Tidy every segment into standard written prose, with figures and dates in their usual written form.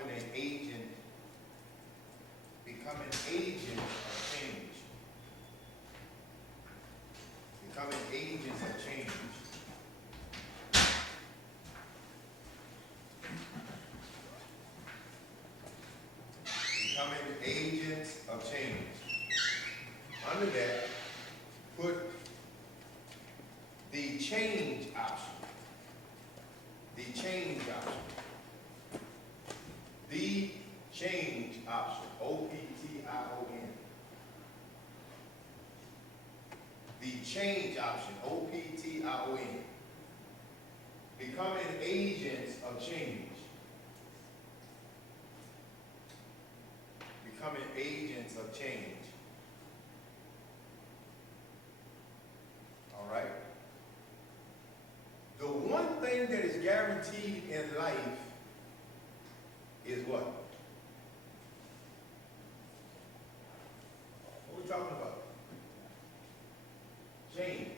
becoming agent of change. Becoming agents of change. Becoming agents of change. Under that, put the change option. The change option. The change option. O-P-T-I-O-N. The change option. O-P-T-I-O-N. Becoming agents of change. Becoming agents of change. All right? The one thing that is guaranteed in life is what? What are we talking about? Change.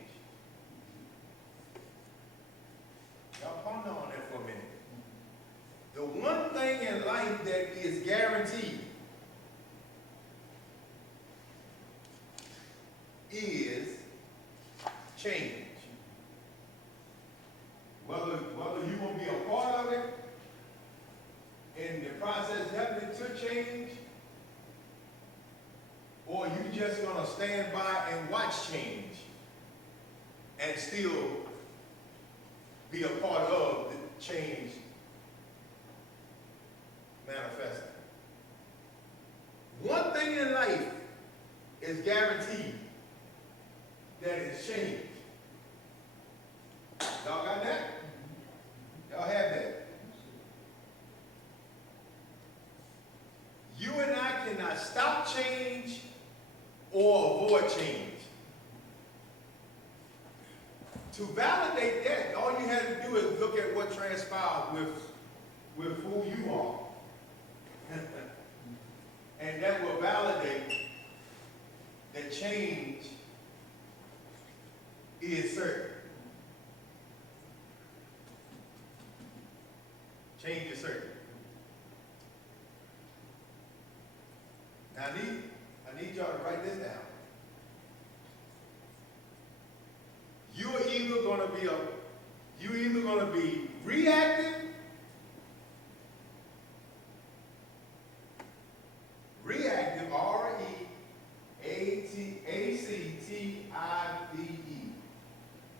Y'all ponder on that for a minute. The one thing in life that is guaranteed is change. Whether you're going to be a part of it in the process helping to change, or you just going to stand by and watch change and still be a part of the change manifesting. One thing in life is guaranteed, that is change. Y'all got that? Y'all have that? You and I cannot stop change or avoid change. To validate that, all you have to do is look at what transpired with who you are. And that will validate that change is certain. Change is certain. Now I need y'all to write this down. You're either gonna be reactive, R-E-A-C-T-I-V-E.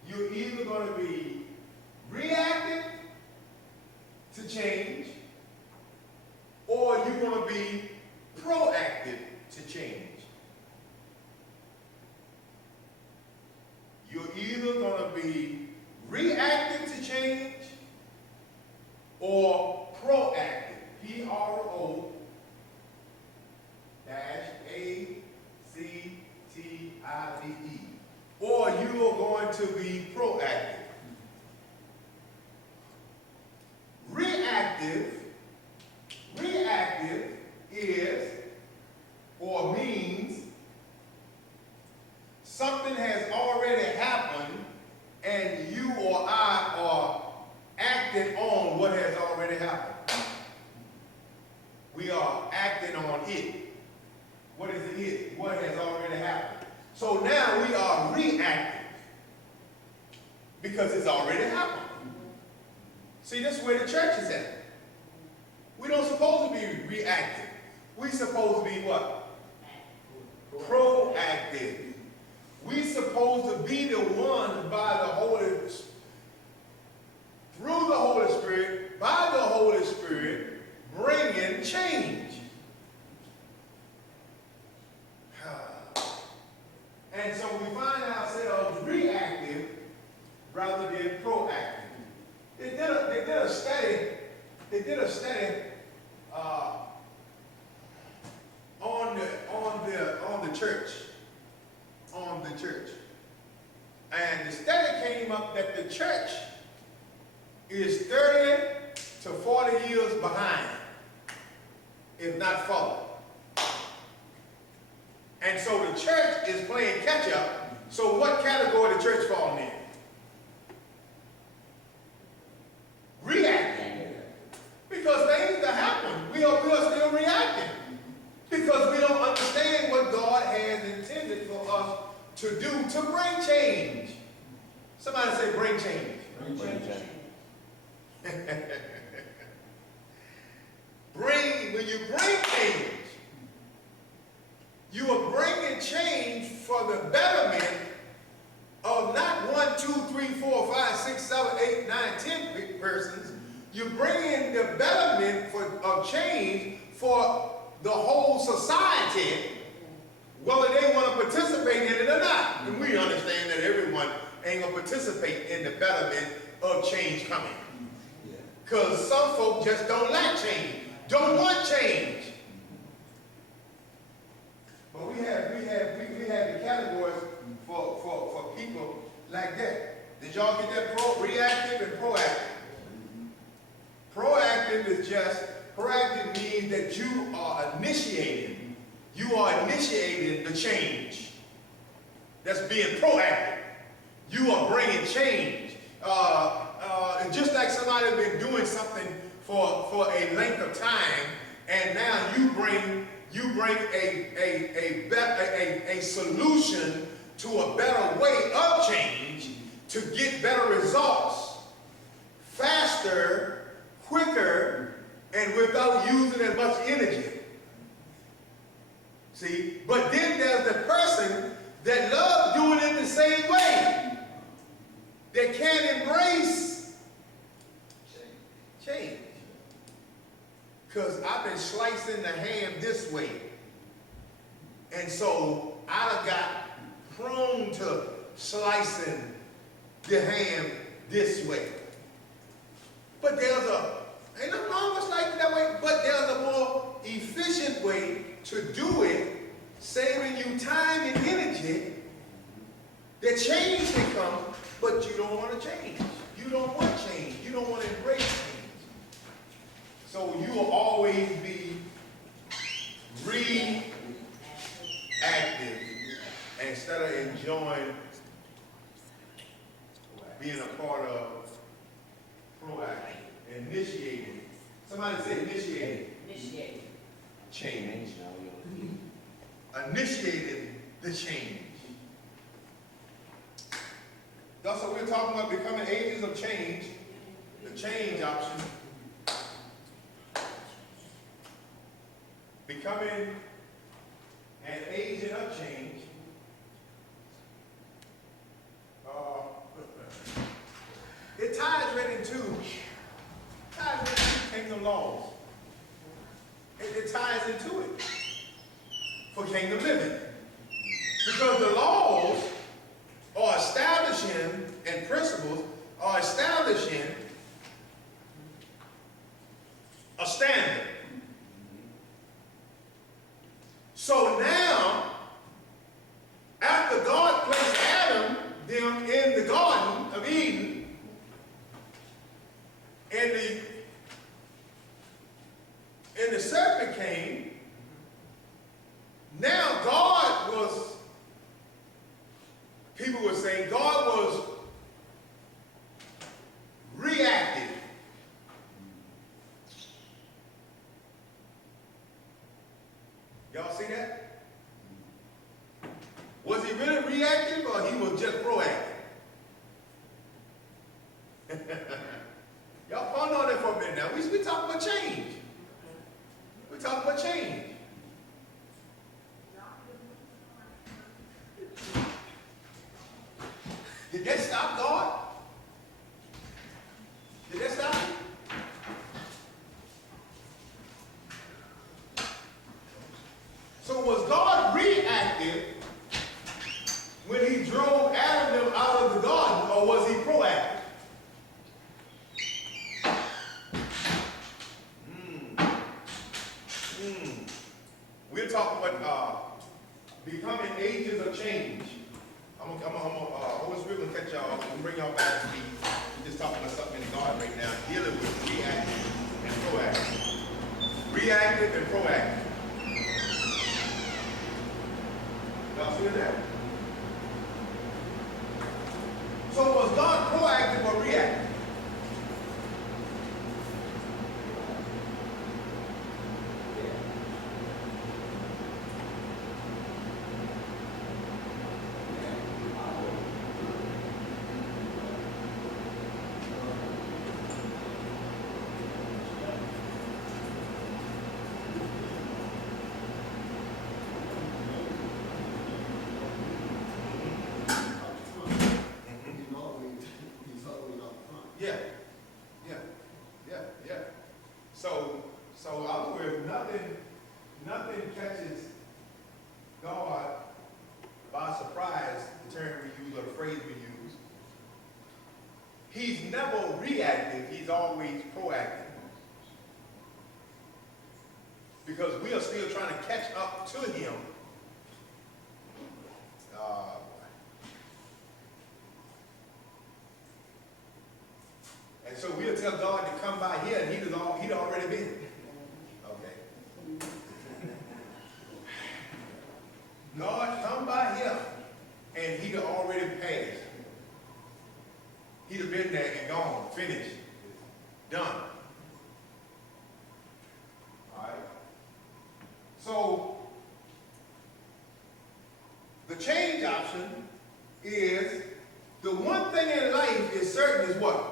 You're either gonna be reactive to change, or you're going to be proactive to change. You're either going to be reactive to change or proactive. P-R-O-A-C-T-I-V-E. Or you are going to be proactive. Reactive is or means something has already happened and you or I are acting on what has already happened. We are acting on it. What is the it? What has already happened. So now we are reactive because it's already happened. See, this is where the church is at. We don't supposed to be reactive. We supposed to be what? Proactive. We supposed to be the one by the Holy Spirit, through the Holy Spirit, by the Holy Spirit, bringing change. And so we find ourselves reactive rather than proactive. They did a study on the church. And the study came up that the church is 30 to 40 years behind, if not forward. And so the church is playing catch up. So what category the church falling in? Reacting. Because things that happen, we to bring change. Somebody say bring change. Bring change. When you bring change, you are bringing change for the betterment of not 1, 2, 3, 4, 5, 6, 7, 8, 9, 10 persons. You're bringing the betterment of change for the whole society, whether they want to participate in it or not. And we understand that everyone ain't going to participate in the betterment of change coming. Because some folk just don't like change, don't want change. But we have the categories for people like that. Did y'all get that? Reactive and proactive. Proactive means that you are initiating. You are initiating the change. That's being proactive. You are bringing change. And just like somebody has been doing something for a length of time, and now you bring a solution to a better way of change to get better results faster, quicker, and without using as much energy. See, but then there's the person that loves doing it the same way, that can't embrace change. Because I've been slicing the ham this way, and so I got prone to slicing the ham this way. But ain't nothing wrong with slicing that way, but there's a more efficient way to do it, saving you time and energy. The change can come, but you don't want to change. You don't want change. You don't want to embrace change. So you will always be reactive instead of enjoying being a part of proactive, initiating. Somebody say initiating. Initiating. Change. Initiating the change. Also, we're talking about becoming agents of change, the change option. Becoming an agent of change. It ties right into kingdom laws. It ties into it for kingdom living. Because the laws are establishing, and principles are establishing a standard. So now, after God placed them in the Garden of Eden, and the serpent came, now people would say God was reactive. Y'all see that? Was he really reactive or he was just proactive? Y'all ponder on that for a minute now. We talking about change. We're talking about change. Did that stop God? Did that stop him? So was God reactive when he drove Adam and them out of the garden, or was he proactive? We're talking about becoming agents of change. Holy Spirit will catch y'all. We'll bring y'all back to speed. We're just talking about something in the garden right now, dealing with reactive and proactive. Reactive and proactive. Y'all see that? So was God proactive or reactive? nothing catches God by surprise, the term we use or the phrase we use. He's never reactive, he's always proactive. Because we are still trying to catch up to him. And so we'll tell God to come by here, and he'd already been. Okay. God, come by here, and he'd already passed. He'd have been there and gone, finished, done. All right. So the change option is the one thing in life is certain is what?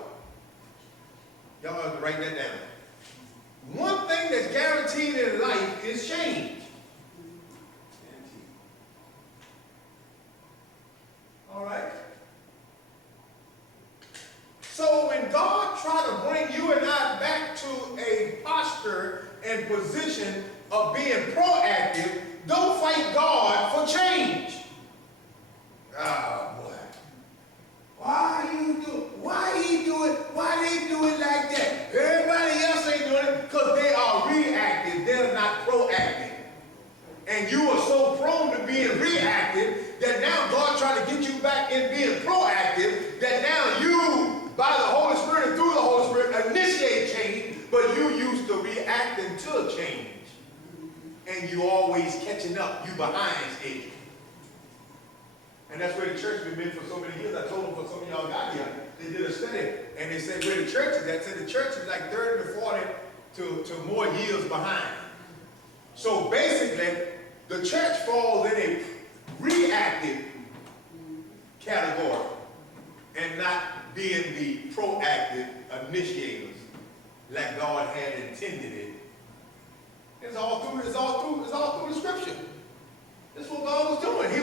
Y'all have to write that down. One thing that's guaranteed in life is change. All right? So when God tried to bring you and I back to a posture and position of being proactive, don't fight God for change. Oh boy. Why he do it? Why they do it like that? Everybody else ain't doing it because they are reactive. They're not proactive. And you are so prone to being reactive that now God trying to get you back in being proactive, that now you, by the Holy Spirit and through the Holy Spirit, initiate change, but you used to reacting to change. And you always catching up. You behind schedule. And that's where the church has been for so many years. I told them for some of y'all got here, they did a study, and they said where the church is at. Said the church is like 30 to 40 to more years behind. So basically, the church falls in a reactive category and not being the proactive initiators like God had intended it. It's all through the scripture. That's what God was doing. He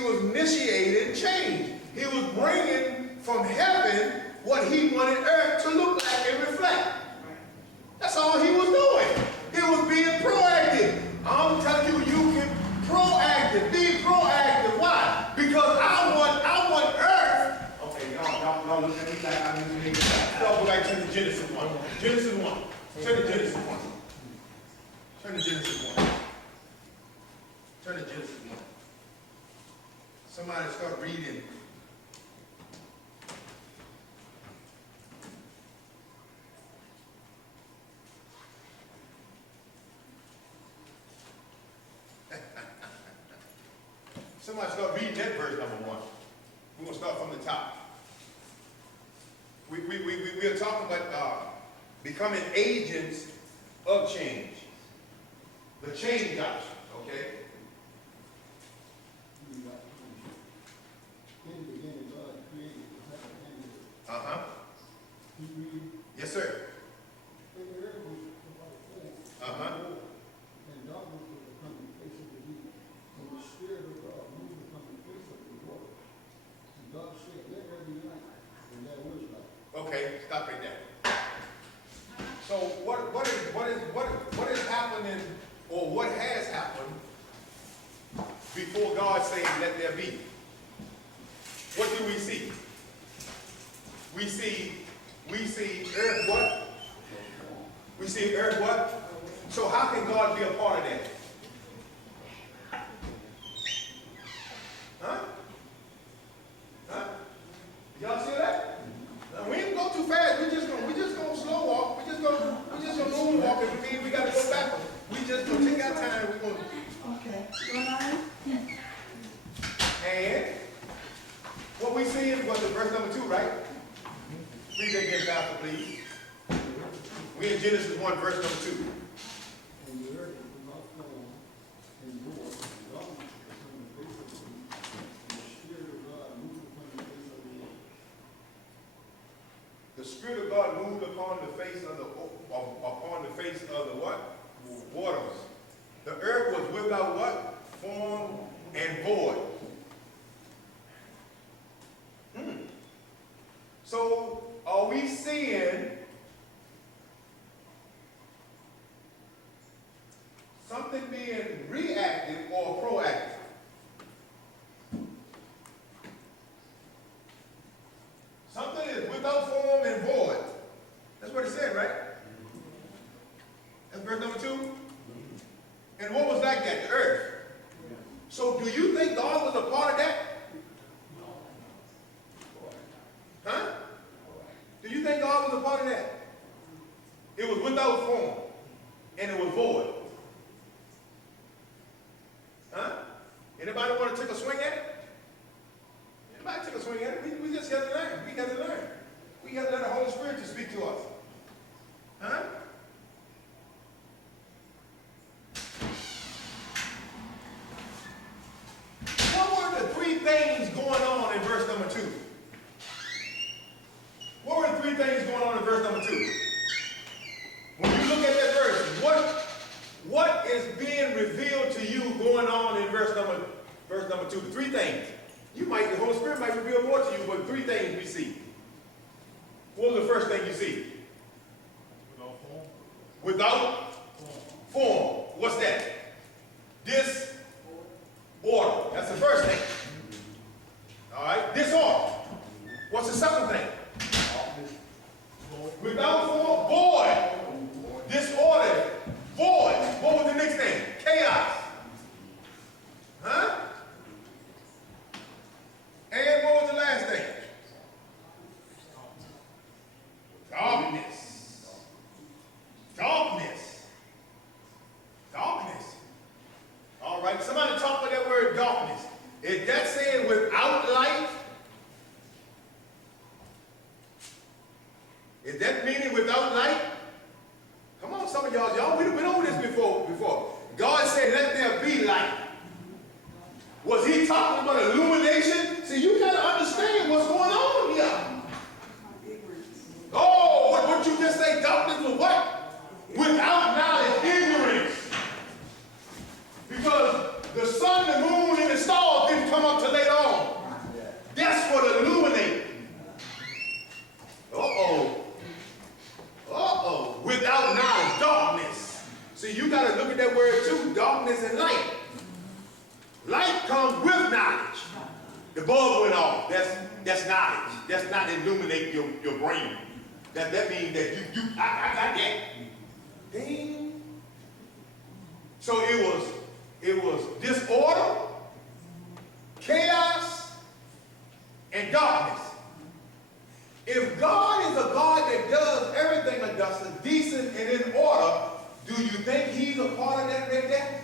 was initiating change. He was bringing from heaven what he wanted earth to look like and reflect. That's all he was doing. He was being proactive. I'm telling you, you can proactive. Be proactive. Why? Because I want earth. Okay, y'all look at me like I need to make it back. Y'all go back to Genesis 1. Genesis 1. Turn to Genesis 1. Turn to Genesis 1. Turn to Genesis 1. Somebody start reading. Somebody start reading that verse number 1. We're going to start from the top. We are talking about becoming agents of change. The change option, okay? Uh-huh. Yes, sir. Uh-huh. Okay, stop right there. So what is happening, or what has happened before God saying let there be? What do we see? We see earth what? We see earth what? So how can God be a part of that? Huh? Huh? Y'all see that? Now, we ain't go too fast. We just gonna slow walk. We just gonna moonwalk. If we mean we gotta go backwards. We just gonna take our time. We gonna. Okay. And what we see is what the verse number 2, right? Read that again, Pastor, please. We in Genesis 1, verse number 2. The Spirit of God moved upon the face of the what? Waters. The earth was without what? Form and void. So are we seeing Something being reactive or proactive. Something is without form and void. That's what it said, right? That's verse number 2. And what was like that? The earth. So do you think God was a part of that? Huh? Do you think God was a part of that? It was without form and it was void. Huh? Anybody want to take a swing at it? Anybody take a swing at it? We just got to learn. We got to learn. We got to let the Holy Spirit to speak to us. Huh? What were the 3 things going on in verse number 2? What were the 3 things going on in verse number 2? When you look at that verse, what is being revealed to you going on in verse number 2? The 3 things. The Holy Spirit might reveal more to you, but 3 things we see. What was the first thing you see? Without form. What's that? Disorder. That's the first thing. All right? Disorder. What's the second thing? Without form, void. Disorder. Void. What was the next thing? Chaos. Huh? And what was the last thing? Darkness. Darkness. Darkness. All right. Somebody talk about that word darkness. Is that saying without light? Is that meaning without light? Come on, some of y'all we've been over this before. God said, let there be light. Was he talking about illumination? See, you got to understand what's going on here. Oh, what you just say? Darkness was what? Without knowledge, ignorance. Because the sun, the moon, and the stars didn't come up till later on. That's what illuminate. Without knowledge, darkness. See, you got to look at that word too, darkness and light. Light comes with knowledge. The bulb went off. That's knowledge. That's not illuminate your brain. That means that I got that. Ding. So it was disorder, chaos, and darkness. If God is a God that does everything decent and in order, do you think he's a part of that right there?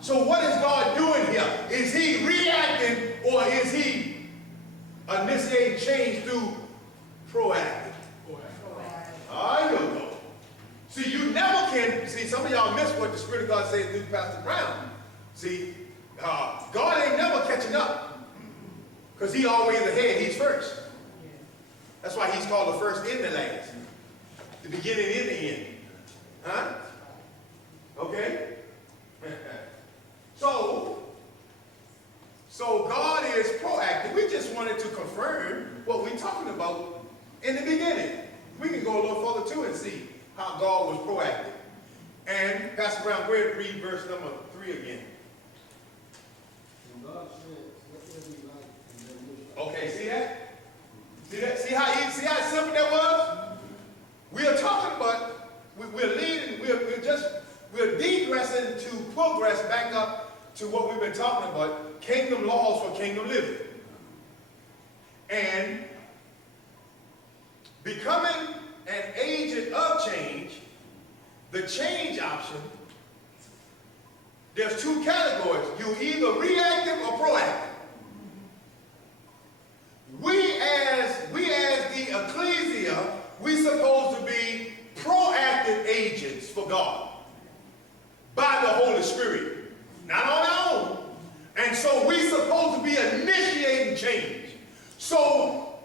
So what is God doing here? Is he reacting or is he initiating change through proactive? I don't know. See, you never can, see, some of y'all miss what the Spirit of God says through Pastor Brown. See, God ain't never catching up because he always ahead, he's first. That's why he's called the first and the last. The beginning and the end. Huh? Okay? So God is proactive. We just wanted to confirm what we're talking about in the beginning. We can go a little further too and see how God was proactive. And Pastor Brown, go ahead and read verse number 3 again. God said, let there be light, and there was light. Okay, see that? See how simple that was? We are talking about, we're leading, we're digressing to progress back up to what we've been talking about, kingdom laws for kingdom living. And becoming an agent of change, the change option, there's 2 categories. You either reactive or proactive. We as the ecclesia, we supposed to be proactive agents for God by the Holy Spirit, not on our own. And so we supposed to be initiating change. So,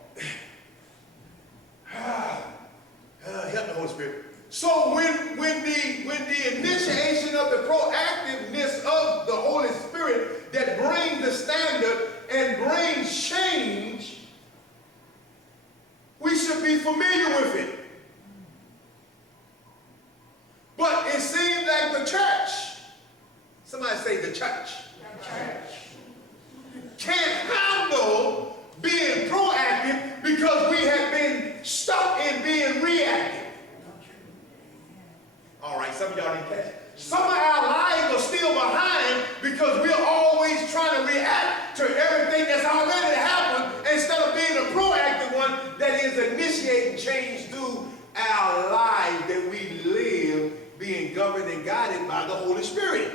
help the Holy Spirit. So when the initiation of the proactiveness of the Holy Spirit that brings the standard and brings change, we should be familiar with it. But it seems like the church church. Can't handle being proactive because we have been stuck in being reactive. All right, some of y'all didn't catch it. Some of our lives are still behind because we're always trying to react to everything that's already happened instead of being a proactive one that is initiating change through our lives that we live, being governed and guided by the Holy Spirit.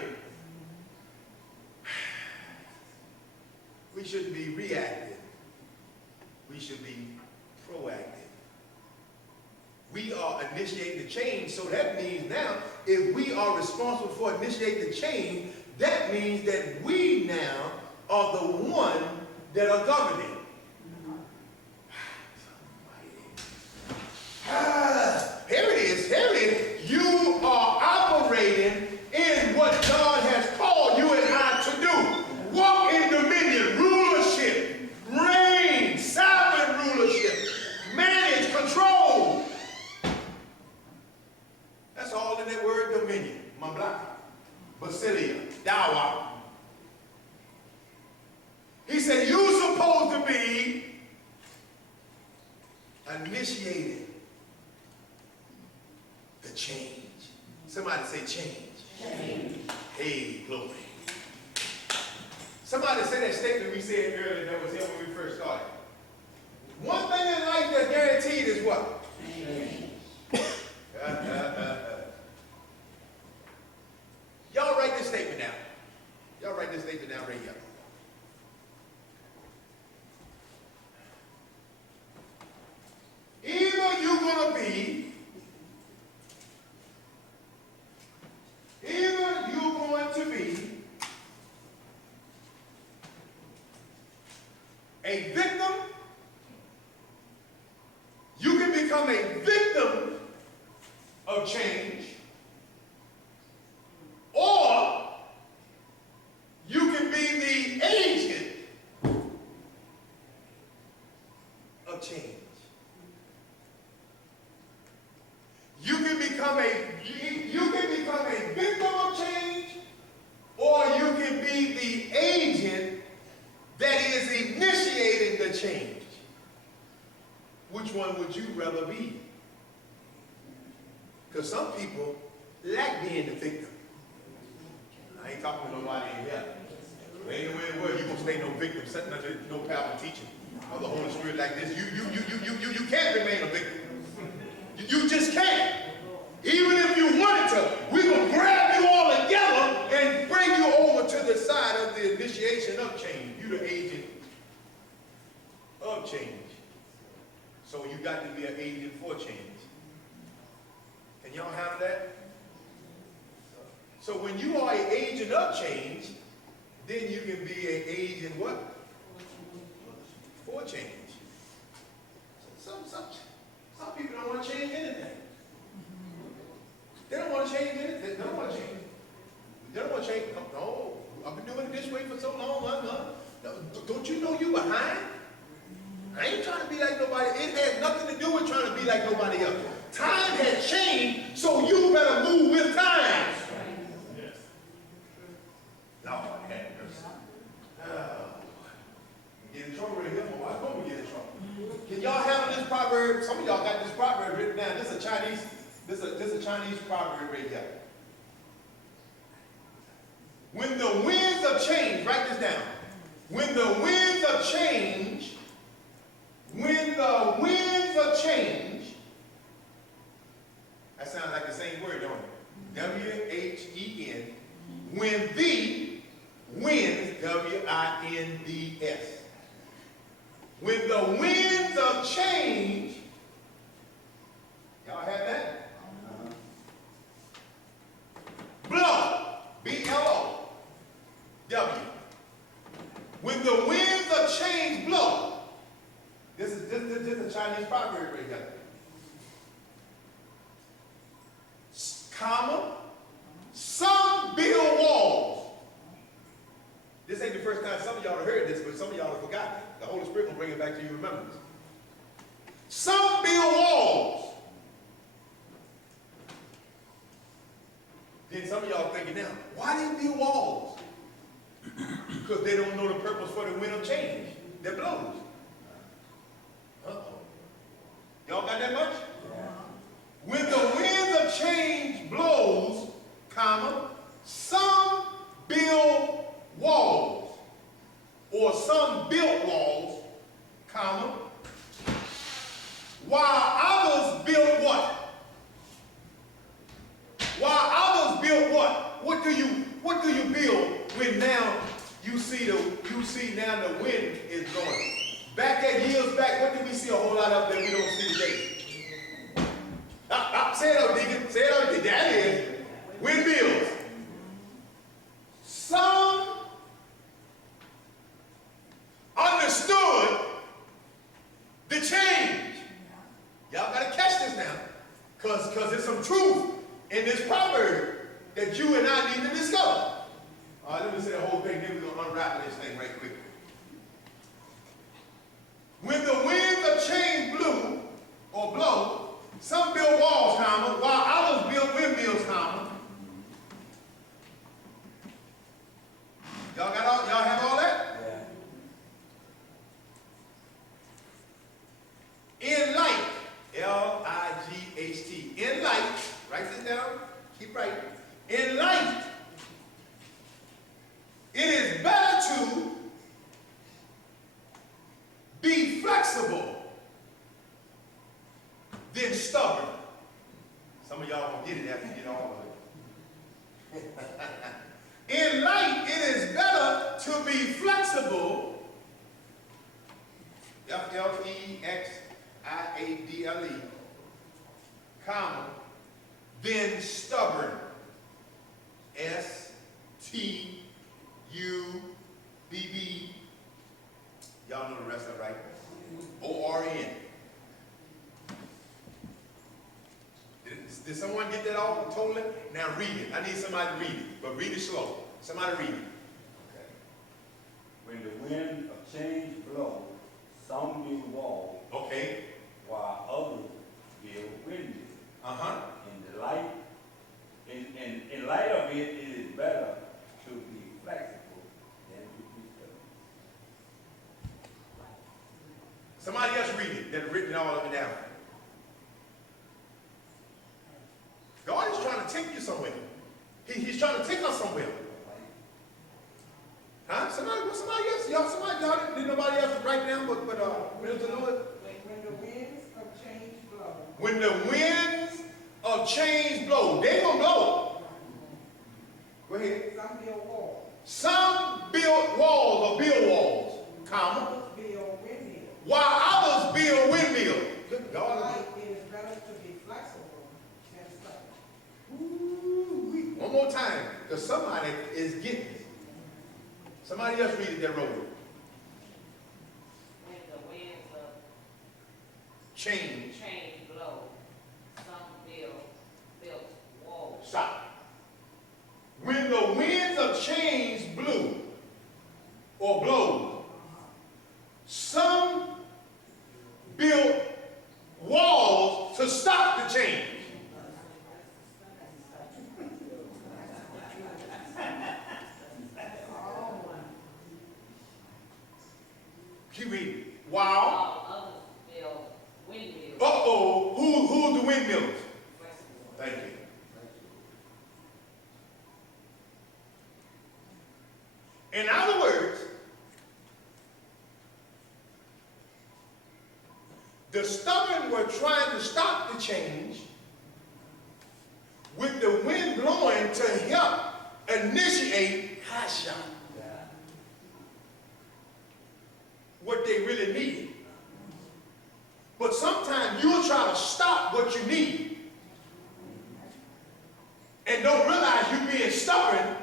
We shouldn't be reactive. We should be proactive. We are initiating the change, so that means now, if we are responsible for initiating the change, that means that we now are the one that are governing. Here it is, here it is. You are operating in what God has called you and I to do. Walk in dominion, rulership, reign, sovereign rulership, manage, control. That's all in that word dominion. Mamlaka, Basilia, Dawa. He said you're supposed to be initiating the change. Somebody say change. Hey, glory. Somebody said that statement we said earlier that was here when we first started. One thing in life that's guaranteed is what? Y'all write this statement down. Y'all write this statement down right here. Either you're going to be a victim. You can become a victim of change, or you can be the agent of change. You can become a victim of change, or you can be the agent that is initiating the change. Which one would you rather be? Because some people like being the victim. I ain't talking to nobody in here. Ain't nowhere in the world you gonna stay no victim, sitting under no power of teaching of the Holy Spirit like this. You can't remain a victim. You just can't. Even if you wanted to, we're gonna grab you all together and bring you over to the side of the initiation of change. You're the agent of change. So you got to be an agent for change. Can y'all handle that? So when you are an agent of change, then you can be an agent what? For change. Some people don't want to change anything. They don't want to change anything. They don't want to change. They don't want to change. No, I've been doing it this way for so long. No, don't you know you behind? I ain't trying to be like nobody. It has nothing to do with trying to be like nobody else. Time has changed, so you better move with time. Yes. Lord have mercy. Get in trouble right here. Why don't we get in trouble? Can y'all handle this proverb? Some of y'all got this proverb written down. This is a Chinese proverb right here. When the winds of change, write this down. When the winds of change, that sounds like the same word, don't it? W-H-E-N. When the winds, W-I-N-D-S. When the winds of change, y'all have that? Blow, B-L-O, W. When the winds of change blow, this is a Chinese proverb right here. Comma, some build walls. This ain't the first time some of y'all have heard this, but some of y'all have forgotten it. The Holy Spirit will bring it back to your remembrance. Some build walls. Then some of y'all are thinking now, why did they build walls? because they don't know the purpose for the wind of change that blows. Uh-oh. Y'all got that much? When the wind of change blows, comma, some build walls, or some built walls, comma, while others build what? While others build what? What do you build when now you see now the wind is blowing? Back at years back, what did we see a whole lot of that we don't see today? Say it out, Deacon. Say it out, Deacon. That is windmills. Some understood the change. Y'all got to catch this now. Because there's some truth in this proverb that you and I need to discover. All right, let me say the whole thing, then we're going to unravel this thing right quick. When the winds of change blew or blow, some build walls, comma, while others build windmills, comma. Y'all have all that? Yeah. In light, L-I-G-H-T, in light, write this down, keep writing. In light, it is better to be flexible than stubborn. Some of y'all won't get it after you get all of it. In light, it is better to be flexible, F-L-E-X-I-A-D-L-E, comma, than stubborn, S-T-U-B-B. Y'all know the rest of it, right? O-R-N. Did someone get that all totally? Now read it. I need somebody to read it, but read it slow. Somebody read it. Okay. When the wind of change blows, some build walls, Okay. while others build windmills. Uh-huh. In light of it, it is better to be flexible than to be stubborn. Somebody else read it that have written all of it down. God is trying to take you somewhere. He's trying to take us somewhere. Huh? Somebody else? Y'all did nobody else write down but Minister Lewis? When the winds of change blow. When the winds of change blow, they gonna blow. Go ahead. Some build walls. Some build walls or build walls, comma, Others build windmills. while others build windmills. Good In God. light, it is better to be flexible than stubborn. Ooh-wee. One more time, because somebody is getting it. Somebody else read it that wrote it. When the winds of Change. change blow, some built walls. Stop. When the winds of change blew or blow, some built walls to stop the change. Keep reading. While, While others build windmills. uh-oh, who's the windmills? Thank you. In other words, the stubborn were trying to stop the change with the wind blowing to help initiate Hashem. What they really need. But sometimes you'll try to stop what you need and don't realize you're being stubborn.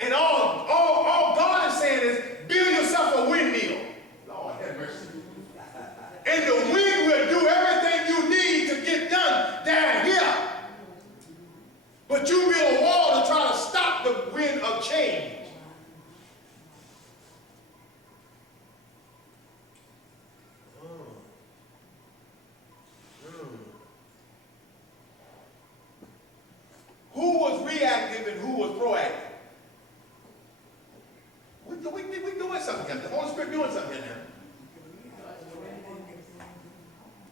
And all God is saying is build yourself a windmill. Lord have mercy. And the wind will do everything you need to get done down here. But you build a wall to try to stop the wind of change. Who was reactive and who was proactive? We doing something here. The Holy Spirit doing something here now.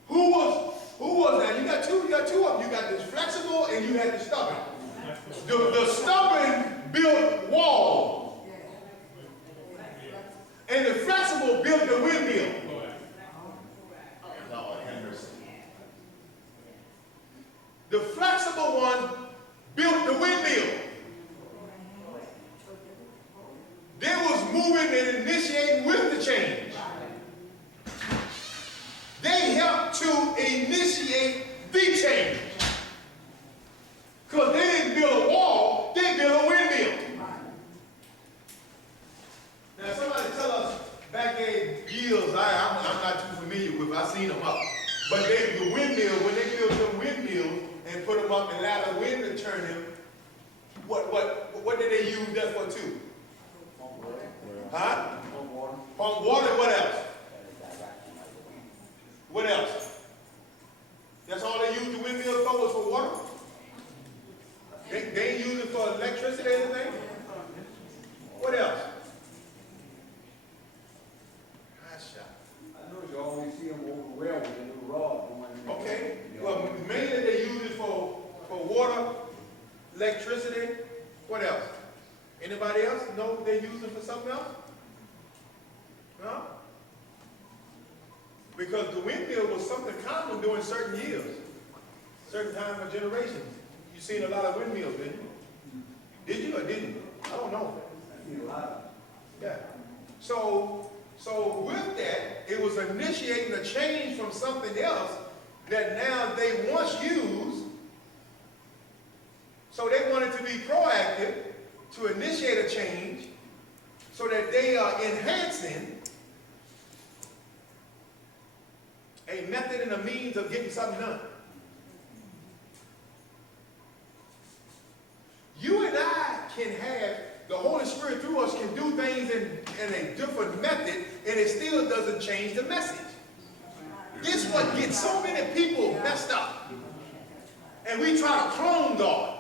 Who was that? You got two of them. You got this flexible and you had the stubborn. The stubborn built walls. And the flexible built the windmill. Lord have mercy. The flexible one built the windmill. They was moving and initiating with the change. They helped to initiate the change. Because they didn't build a wall, they built a windmill. Now somebody tell us back in years, I'm not too familiar with, I've seen them up. But the windmill, when they built them windmills and put them up and allowed the wind to turn them, what did they use that for too? Huh? Pump water, what else? What else? That's all they used the windmill for, was for water? They ain't use it for electricity or anything? What else? I know you always see them over railroad and the rod going. Okay. Well, mainly they use it for water, electricity. What else? Anybody else know they use it for something else? No? Because the windmill was something common during certain years, certain time of generations. You seen a lot of windmills, didn't you? Did you or didn't you? I don't know. Yeah. So with that, it was initiating a change from something else that now they once used. So they wanted to be proactive to initiate a change so that they are enhancing a method and a means of getting something done. You and I can have, the Holy Spirit through us can do things in a different method and it still doesn't change the message. This is what gets so many people messed up. And we try to clone God.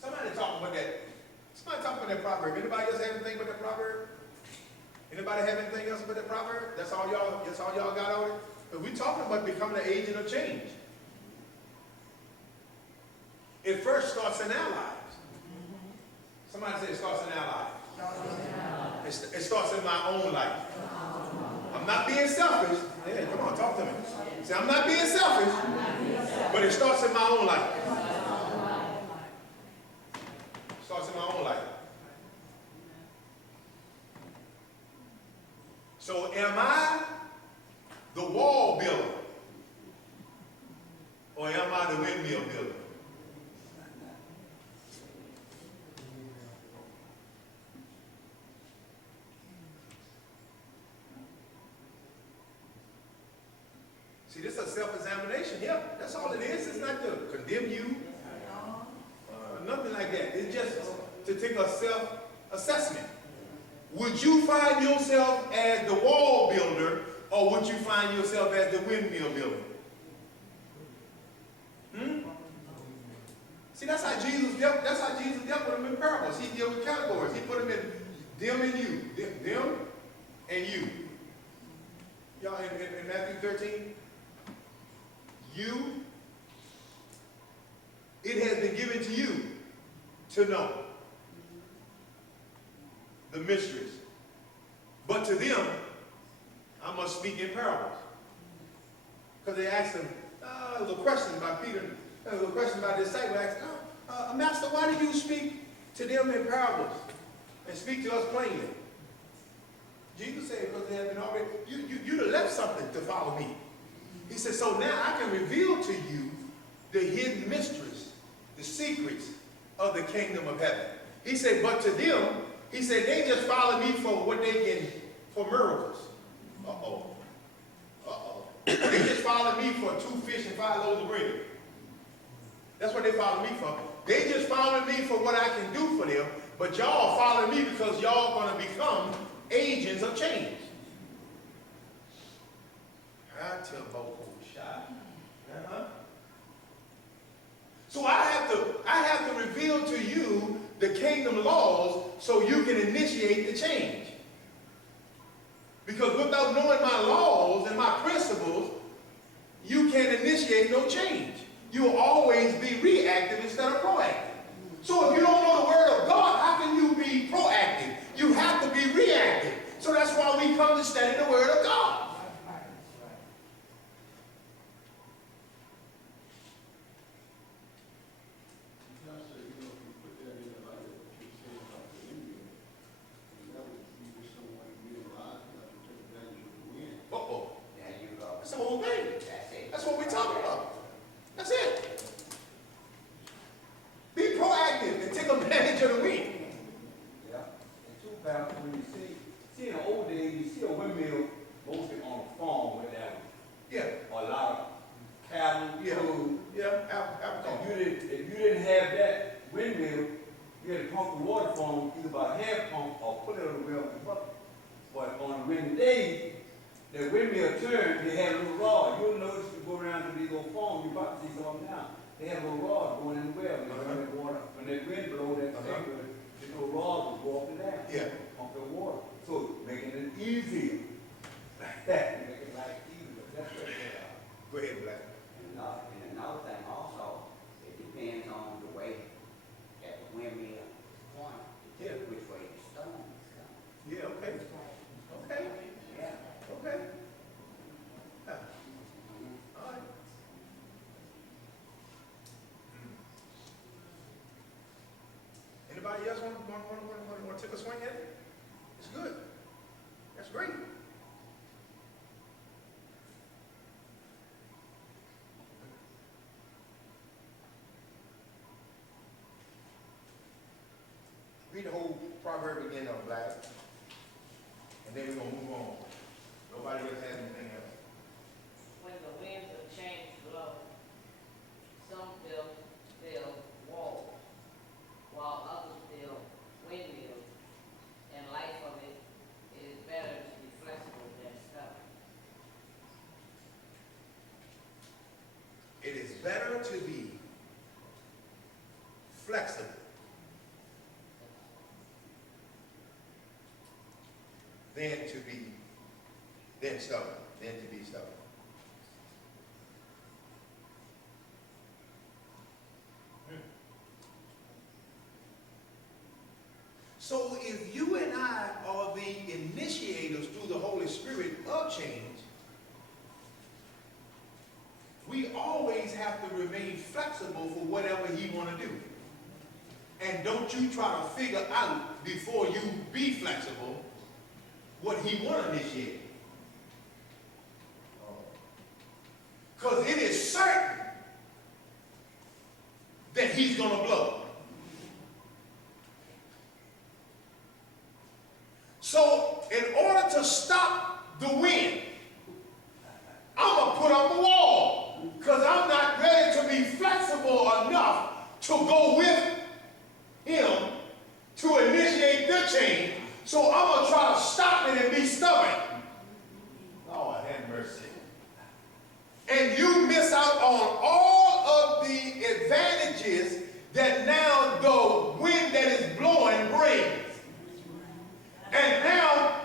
Somebody talk about that proverb. Anybody else have anything about that proverb? Anybody have anything else about that proverb? That's all y'all got on it? But we're talking about becoming an agent of change. It first starts in our lives. Somebody say it starts in our lives. It starts in my own life. I'm not being selfish. Yeah, come on, talk to me. Say, I'm not being selfish, but it starts in my own life. It starts in my own life. So am I the wall builder? Or am I the windmill builder? See, this is a self-examination. Yeah, that's all it is. It's not to condemn you. Nothing like that. It's just to take a self-assessment. Would you find yourself as the wall builder, or would you find yourself as the windmill builder? See, that's how Jesus dealt with them in parables. He dealt with categories. He put them in them and you. Them and you. Y'all in Matthew 13? You, it has been given to you to know the mysteries. But to them, I must speak in parables. Because they asked him, there was a question by Peter, there was a question by the disciple, asked, Master, why do you speak to them in parables and speak to us plainly? Jesus said, because they have been already, you'd have left something to follow me. He said, so now I can reveal to you the hidden mysteries, the secrets of the kingdom of heaven. He said, but to them, he said, they just follow me for what they can, for miracles. They just follow me for 2 fish and 5 loaves of bread. That's what they follow me for. They just follow me for what I can do for them, but y'all follow me because y'all going to become agents of change. So I have to reveal to you the kingdom laws so you can initiate the change. Because without knowing my laws and my principles, you can't initiate no change. You'll always be reactive instead of proactive. So if you don't know the word of God, how can you be proactive? You have to be reactive. So that's why we come to study the word of God. Pastor, you know, if you put that in the light of what you're saying about the Indian, and that would be just someone being alive, not to take advantage of the wind. Uh-oh. There you go. That's the whole thing. That's it. That's what we're talking about. That's it. Be proactive and take advantage of the wind. Yeah. And two, Pastor, when you see in the old days, you see a windmill mostly on a farm where there Yeah. was a lot of cattle, Yeah. food. Yeah. Have If you didn't have that windmill, you had to pump the water from either by hand pump or put it on the well with a bucket. But on a windy day, the windmill turned, they had a little rod. You'll notice you go around to these little farms, you probably see some of them now. They have a little rod going in the well. When that wind blows, that finger, the little rod will go up and down. Yeah. Pump the water. So making it easier. Like that. Making life easier. That's what they are. Go ahead, Black. And another thing also, it depends on the way that the windmill point, to tell you which way the storm is coming. Yeah, okay. Okay. Yeah. Okay. Yeah. All right. Anybody else want to take a swing at it? It's good. That's great. Read the whole proverb again on Black, and then we're going to move on. Nobody else has anything else. When the winds of change blow, some build walls, while others build windmills, and life of it is better to be flexible than stubborn. It is better to be flexible than to be stubborn. So if you and I are the initiators through the Holy Spirit of change, we always have to remain flexible for whatever He want to do. And don't you try to figure out before you be flexible what He want to initiate. Because it is certain that He's going to blow. So in order to stop the wind, I'm going to put up a wall because I'm not ready to be flexible enough to go with Him to initiate the change. So I'm going to try to stop it and be stubborn. Lord have mercy. And you miss out on all of the advantages that now the wind that is blowing brings. And now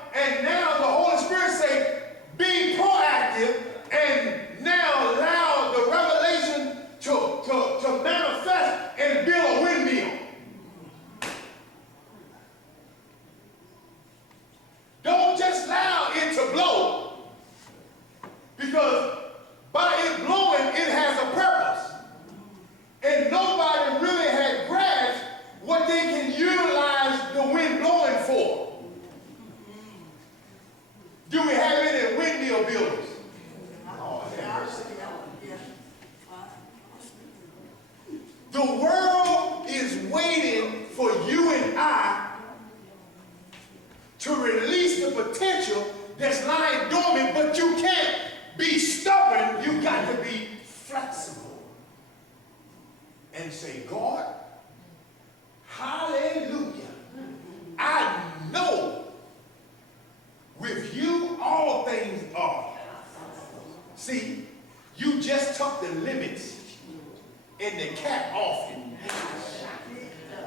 the Holy Spirit say, be proactive, and now allow the revelation to manifest and build a windmill. Don't just allow it to blow, because by it blowing, it has a purpose. And nobody really had grasped what they can utilize the wind blowing for. Do we have any windmill builders? Oh, have mercy. The world is waiting for you and I to release the potential that's lying dormant, but you can't be stubborn. You got to be flexible and say, God, hallelujah. I know with you all things are. See, you just took the limits and the cap off it.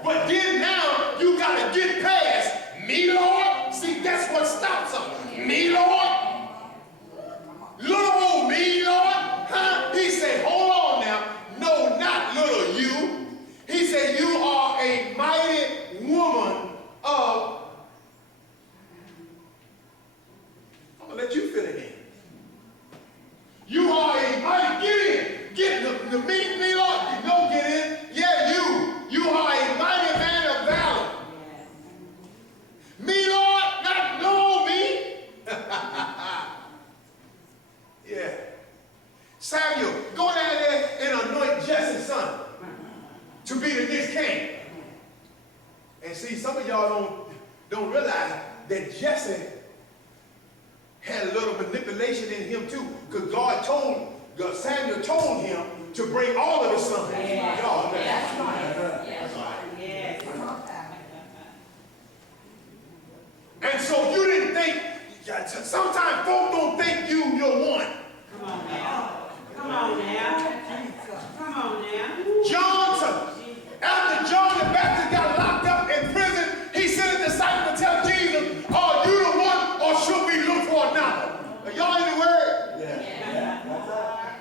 But then now you got to get past me, Lord. See, that's what stops us. Me, Lord. Little old me, Lord. Huh? He said, hold on now. No, not little you. He said, you are a mighty woman of. I'm going to let you fill it in. You are a mighty, get in. Get the me, Lord. No, get in. Yeah, you. You are a mighty man of valor. Me, Lord, not no me. Yeah. Samuel, go down there and anoint Jesse's son to be the next king. And see, some of y'all don't realize that Jesse had a little manipulation in him too, because Samuel told him to bring all of his sons. Yeah. Y'all, That's right. that's right. Yes. And so you didn't think, sometimes folk don't think you're one. Come on now. Come on now. Come on now. After John the Baptist got locked up in prison, he sent a disciple to tell Jesus, are you the one or should we look for another? Are y'all in the word? Yeah. That's right.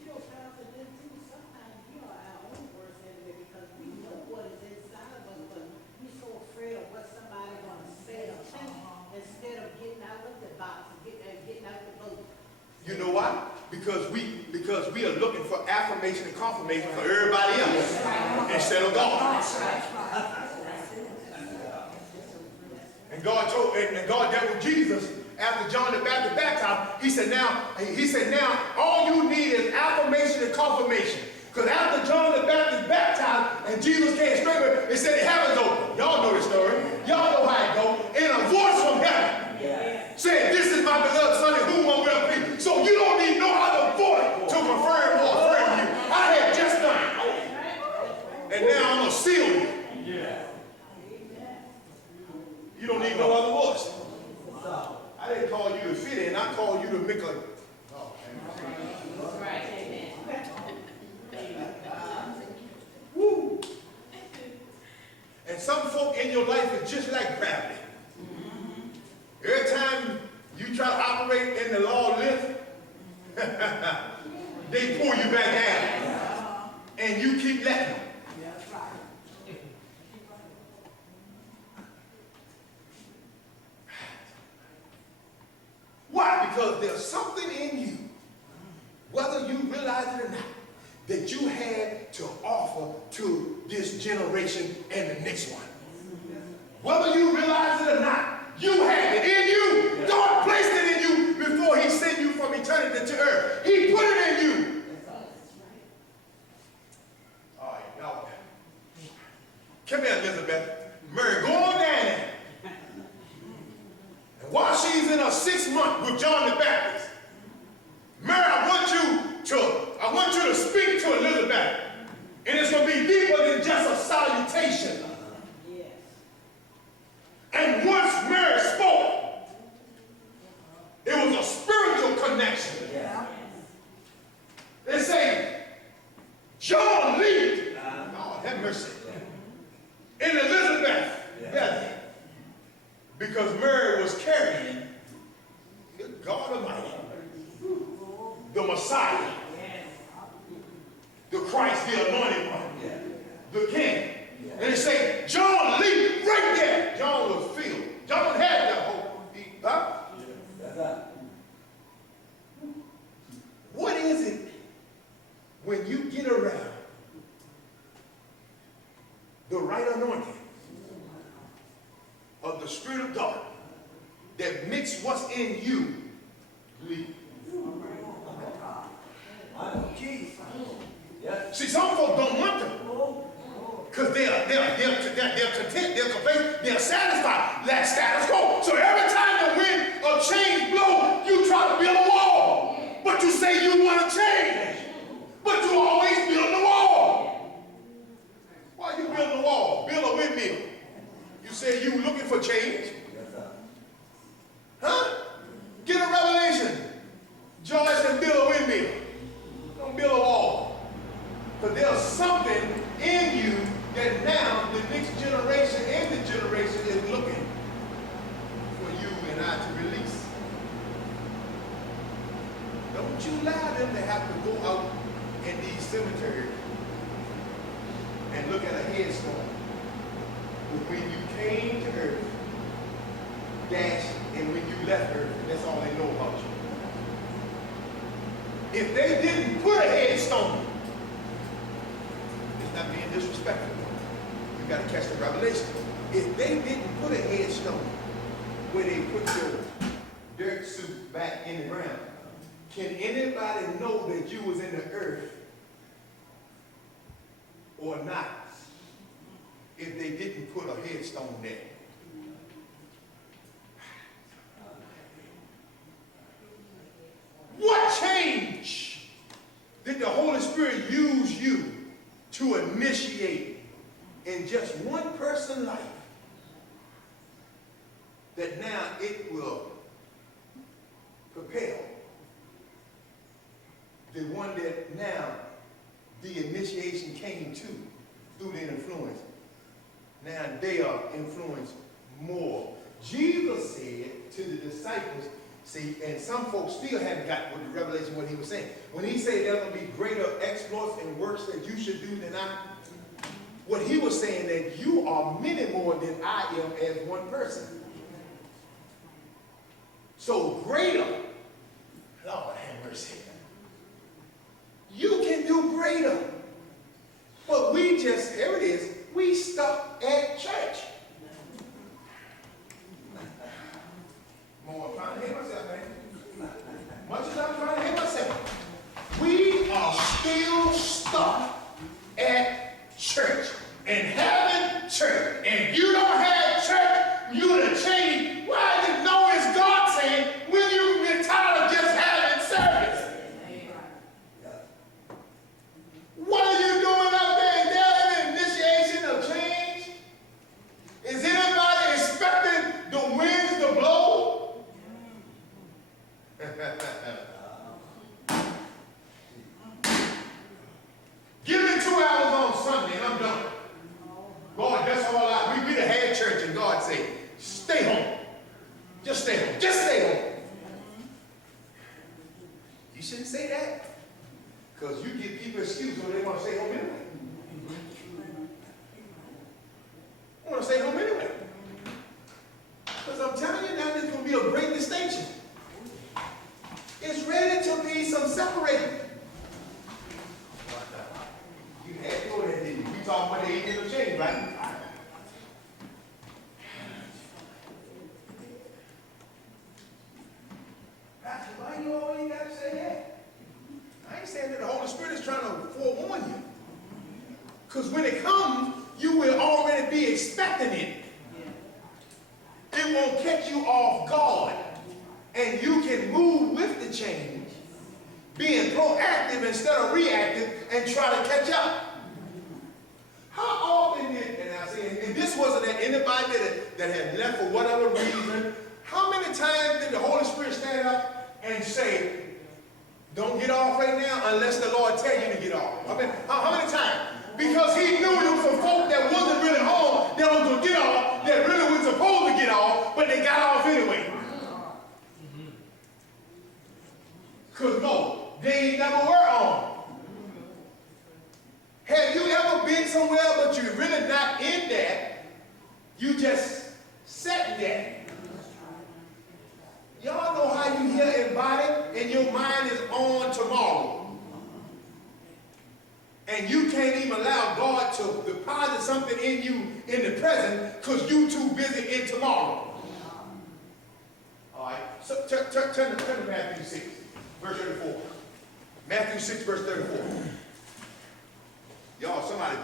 You know, Pastor, then too, sometimes we are our own worst enemy because we know what is inside of us, but we're so afraid of what somebody's going to say or think instead of getting out of the box and getting out the boat. You know why? Because we are looking for affirmation and confirmation for everybody else instead of God. And God dealt with Jesus after John the Baptist baptized. He said now all you need is affirmation and confirmation. Because after John the Baptist baptized and Jesus came straight with, it said the heavens opened. Y'all know the story. Y'all know how it goes. And a voice from heaven said, this is my beloved son in whom I'm well pleased. So you don't need no other voice to confirm or affirm you. I have just done it. And now I'm going to seal you. You don't need no other voice. I didn't call you to fit in. I called you to make a... Right. Amen. Woo. And some folk in your life is just like gravity. Every time you try to operate in the law of lift, they pull you back down. And you keep letting them. Why? Because there's something in you, whether you realize it or not, that you had to offer to this generation and the next one. Whether you realize it or not, you have it in you. God placed it in you before he sent you from eternity to earth. He put it in you. All right, y'all. Come here, Elizabeth. Mary, go on down there. And while she's in her 6th month with John the Baptist, Mary, I want you to speak to Elizabeth. And it's going to be deeper than just a salutation. And once Mary spoke, it was a spiritual connection. They say, John leaped. God have mercy. In Elizabeth belly. Because Mary was carrying God Almighty, the Messiah, the Christ, the anointed one, the King. And they say, John leaped right there. John was filled. John had that hope. What is it when you get around the right anointing of the Spirit of God that makes what's in you leap? See, some folks don't want to. Because they're content, they're complacent, they're satisfied. That's status quo. So every time the wind of change blows, you try to build a wall. But you say you want to change. But you always build the wall. Why are you building a wall? Build a windmill. You say you looking for change. Huh? Get a revelation. Joyce and build a windmill. don't you allow them to have to go out in these cemeteries and look at a headstone with when you came to earth, dash, and when you left earth, and that's all they know about you. If they didn't put a headstone, it's not being disrespectful. You got to catch the revelation. If they didn't put a headstone where they put your dirt suit back in the ground, can anybody know that you was in the earth or not if they didn't put a headstone there? What change did the Holy Spirit use you to initiate in just one person's life that now it will propel the one that now the initiation came to through the influence? Now they are influenced more. Jesus said to the disciples, see, and some folks still haven't got with the revelation what he was saying. When he said there will be greater exploits and works that you should do than I, what he was saying that you are many more than I am as one person. So greater, Lord have mercy. You can do greater. But we just, there it is, we stuck at church. More, I'm trying to hear myself, man. Much as I'm trying to hear myself. We are still stuck at church and having church. And if you don't have church, you're the change. Why is it no? It's God saying, when you get tired of just having service? What are you doing up there? Is there an initiation of change? Is anybody expecting the winds to blow? Give me 2 hours on Sunday and I'm done. God, that's all I. We the head church and God say, stay home. Just stay home. Just stay home. You shouldn't say that. Because you give people excuses when they want to stay home anyway. I want to stay home anyway. Because I'm telling you now, there's going to be a great distinction. It's ready to be some separating. You had to go there, didn't you? We talking about the agent of change, right? Pastor, why you always got to say that? I ain't saying that the Holy Spirit is trying to forewarn you. Because when it comes, you will already be expecting it. It won't catch you off guard. And you can move with the change, being proactive instead of reactive and try to catch up. How often did, and I say, and this wasn't that anybody that had left for whatever reason, how many times did the Holy Spirit stand up and say, don't get off right now unless the Lord tell you to get off? I mean, how many times? Because he knew there was some folk that wasn't really home, that was going to get off, that really was supposed to get off, but they got off anyway. Because no, they never were on. Have you ever been somewhere but you're really not in that? You just sat there. Y'all know how you hear in body and your mind is on tomorrow. And you can't even allow God to deposit something in you in the present because you're too busy in tomorrow. All right, so turn to Matthew 6. Verse 34. Matthew 6, verse 34. Y'all, somebody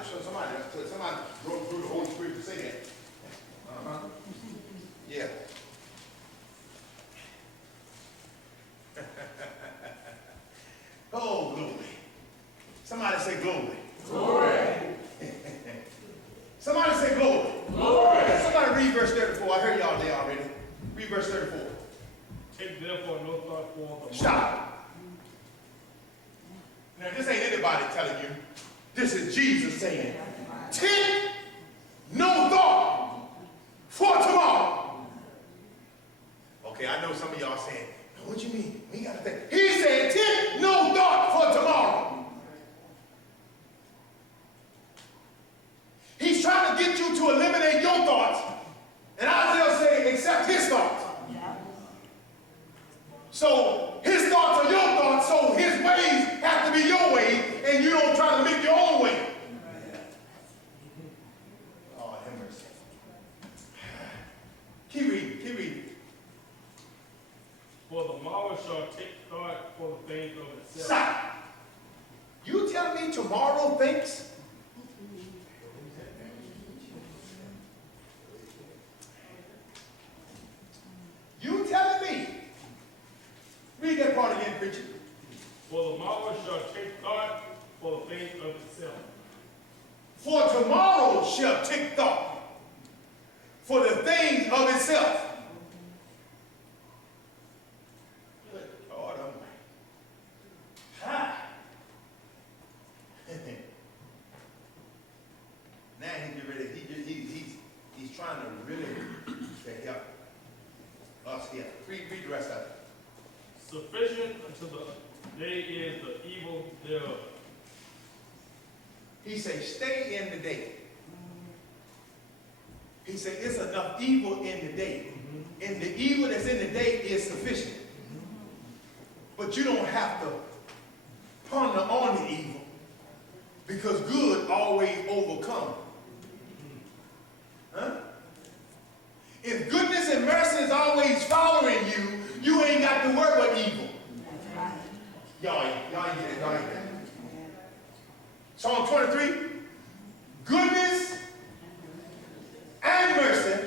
wrote through the Holy Spirit to say that. Uh-huh. Yeah. Oh, glory. Somebody say glory. Glory. Somebody say glory. Glory. Somebody read verse 34. I heard y'all there already. Read verse 34. Take therefore no thought for the Stop. Now, this ain't anybody telling you. This is Jesus saying, take no thought for tomorrow. Okay, I know some of y'all saying, What you mean? We got to think. He said, take no thought for tomorrow. He's trying to get you to eliminate your thoughts. And Isaiah say, accept his thoughts. So his thoughts are your thoughts, so his ways have to be your ways, and you don't try to make your own way. Oh, have mercy. Keep reading, keep reading. For the morrow shall take thought for the things of itself. Stop. You tell me tomorrow thinks? You telling me? Read that part again, preacher. For the morrow shall take thought for the things of itself. For tomorrow shall take thought for the things of itself. Good Lord Almighty. Ha! Now he's ready. He's trying to really help us here. Read the rest of it. Sufficient unto the day is the evil thereof. He said, stay in the day. He said, it's enough evil in the day. And the evil that's in the day is sufficient. But you don't have to ponder on the evil, because good always overcomes. Huh? If goodness and mercy is always following you, you ain't got to worry about evil. Y'all ain't get it. Psalm 23, goodness and mercy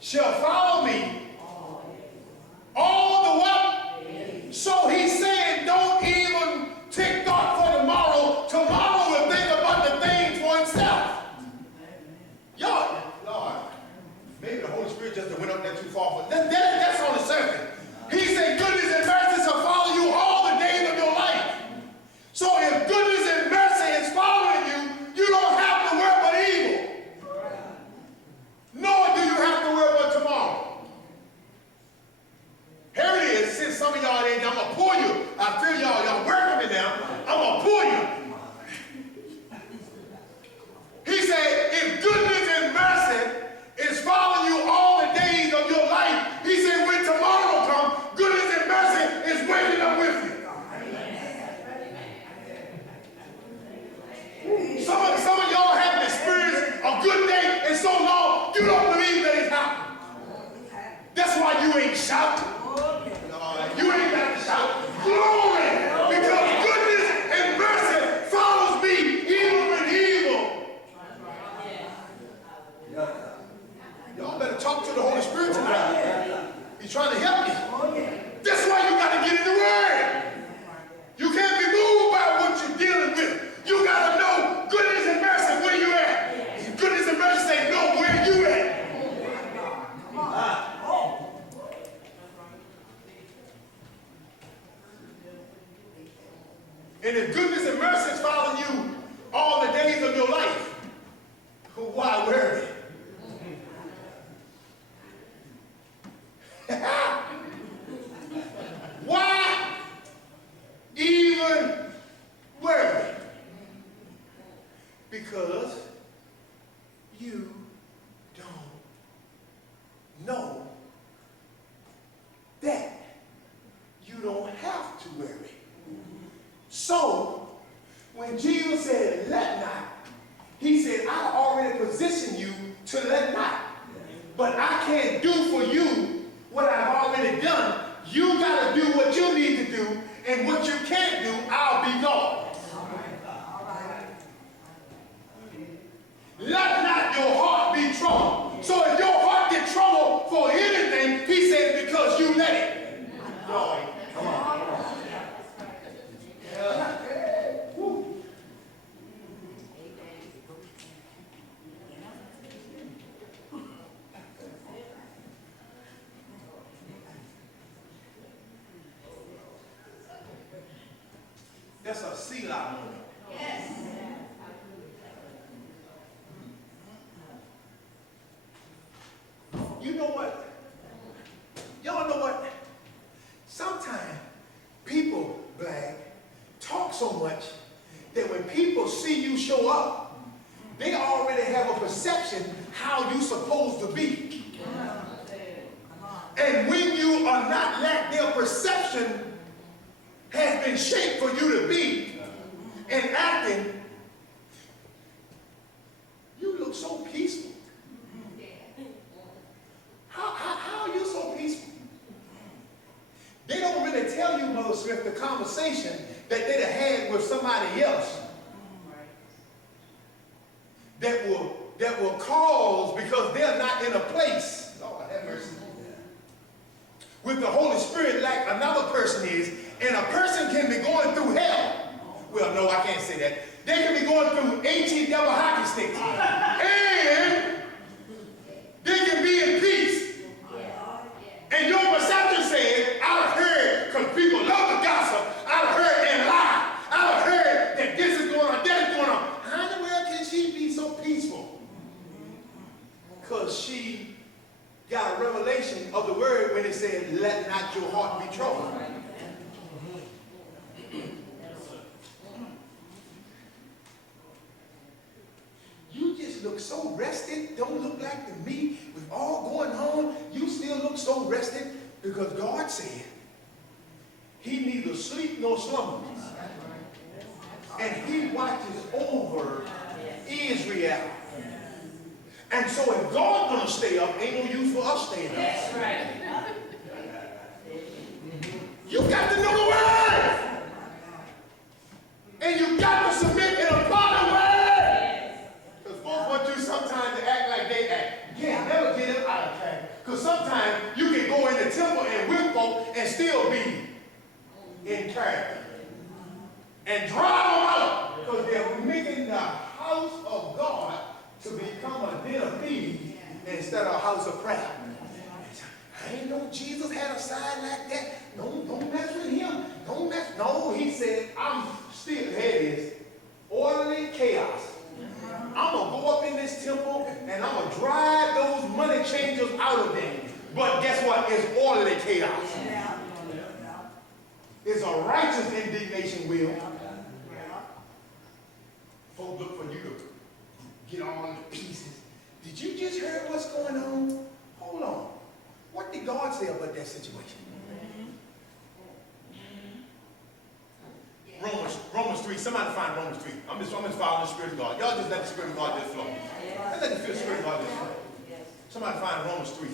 shall follow me all the what? So he's saying, don't even take thought for tomorrow. Tomorrow will think about the things for itself. Y'all, Lord, maybe the Holy Spirit just went up there too far. But that's on the surface. He said, goodness and mercy shall follow you all the days of your life. So if goodness and mercy is following you, you don't have to worry about evil. Nor do you have to worry about tomorrow. Here it is. Since some of y'all ain't, I'm going to pull you. I feel y'all working me now. I'm going to pull you. He said, if goodness and mercy is following you all the days of your life, he said, when tomorrow comes, goodness and mercy is waking up with you. Some of y'all haven't experienced a good day in so long, you don't believe that it's happened. That's why you ain't shouting. You ain't got to shout glory, because goodness and mercy follows me even with evil. Y'all better talk to the Holy Spirit tonight. He's trying to help you. That's why you got to get in the Word. You can't be moved by what you're dealing with. You got to know goodness and mercy, where you at. Goodness and mercy say, no, where you at. And if goodness and mercy is following you all the days of your life, why worry? Why even worry? Because you don't know that you don't have to worry. So, when Jesus said, let not, he said, I already positioned you to let not. But I can't do for you what I've already done. You got to do what you need to do, and what you can't do, I'll be God. Let not your heart be troubled. So if your heart gets troubled for anything, he says, because you let it. Boy, come on. That's a Selah moment. Yes. You know what? Y'all know what? so much that when people see you show up, they already have a perception how you supposed to be. And when you are not like their perception has been shaped for you to be and acting, you look so peaceful. How are you so peaceful? They don't really tell you, Mother Smith, the conversation that they'd have had with somebody else that will cause, because they're not in a place, Lord have mercy, with the Holy Spirit like another person is, and a person can be going through hell. Well, no, I can't say that. They can be going through 18 double hockey sticks. And they can be in peace. And your perception says, I've heard, because people love to gossip, I've heard and lie. I've heard that this is going on, that is going on. How in the world can she be so peaceful? Because she got a revelation of the word when it said, let not your heart be troubled. You just look so rested. Don't look like to me. With all going on, you still look so rested because God said he neither sleep nor slumber. And he watches over Israel. And so if God's going to stay up, ain't no use for us staying up. That's right. You got to know the word. And you got to submit and apply the word. Because folks want you sometimes to act like they act. You can't never get them out of character. Because sometimes you can go in the temple and whip folk and still be in character. And drive them out. Because they're making the house of God to become a den of thieves instead of a house of prayer. I ain't know Jesus had a side like that. Don't mess with him. Don't mess. No, he said, I'm still, here it is, orderly chaos. I'm going to go up in this temple and I'm going to drive those money changers out of them. But guess what? It's orderly chaos. It's a righteous indignation will. Folks look for you to get all the pieces. Did you just hear what's going on? Hold on. What did God say about that situation? Romans 3. Somebody find Romans 3. I'm just following the Spirit of God. Y'all just let the Spirit of God just flow. Let the Spirit of God just flow. Somebody find Romans 3.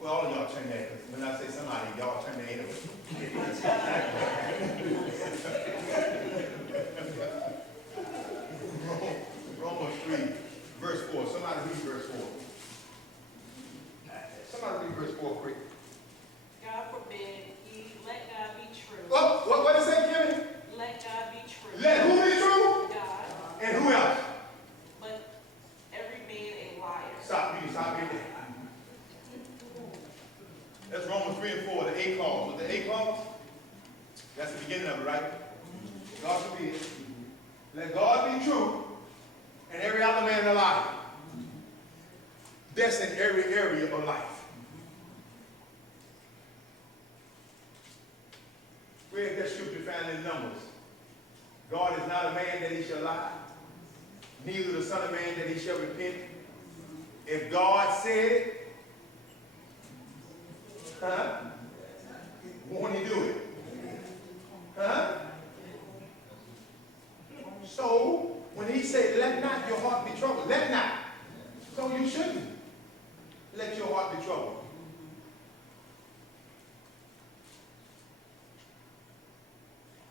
Well, all of y'all turn that. When I say somebody, y'all turn that anyway. Romans 3, verse 4. Somebody read verse 4. Somebody read verse 4 quick. God forbid, let God be true. Oh, what did it say, Kimmy? Let God be true. Let who be true? God. And who else? But every man a liar. Stop reading there. That's Romans 3 and 4, the A clause. With the A clause, that's the beginning of it, right? God forbid. Let God be true and every other man a liar. That's in every area of life. Read that scripture found in Numbers. God is not a man that he shall lie, neither the son of man that he shall repent. If God said it, won't he do it? So, when he said, let not your heart be troubled, let not. So you shouldn't let your heart be troubled.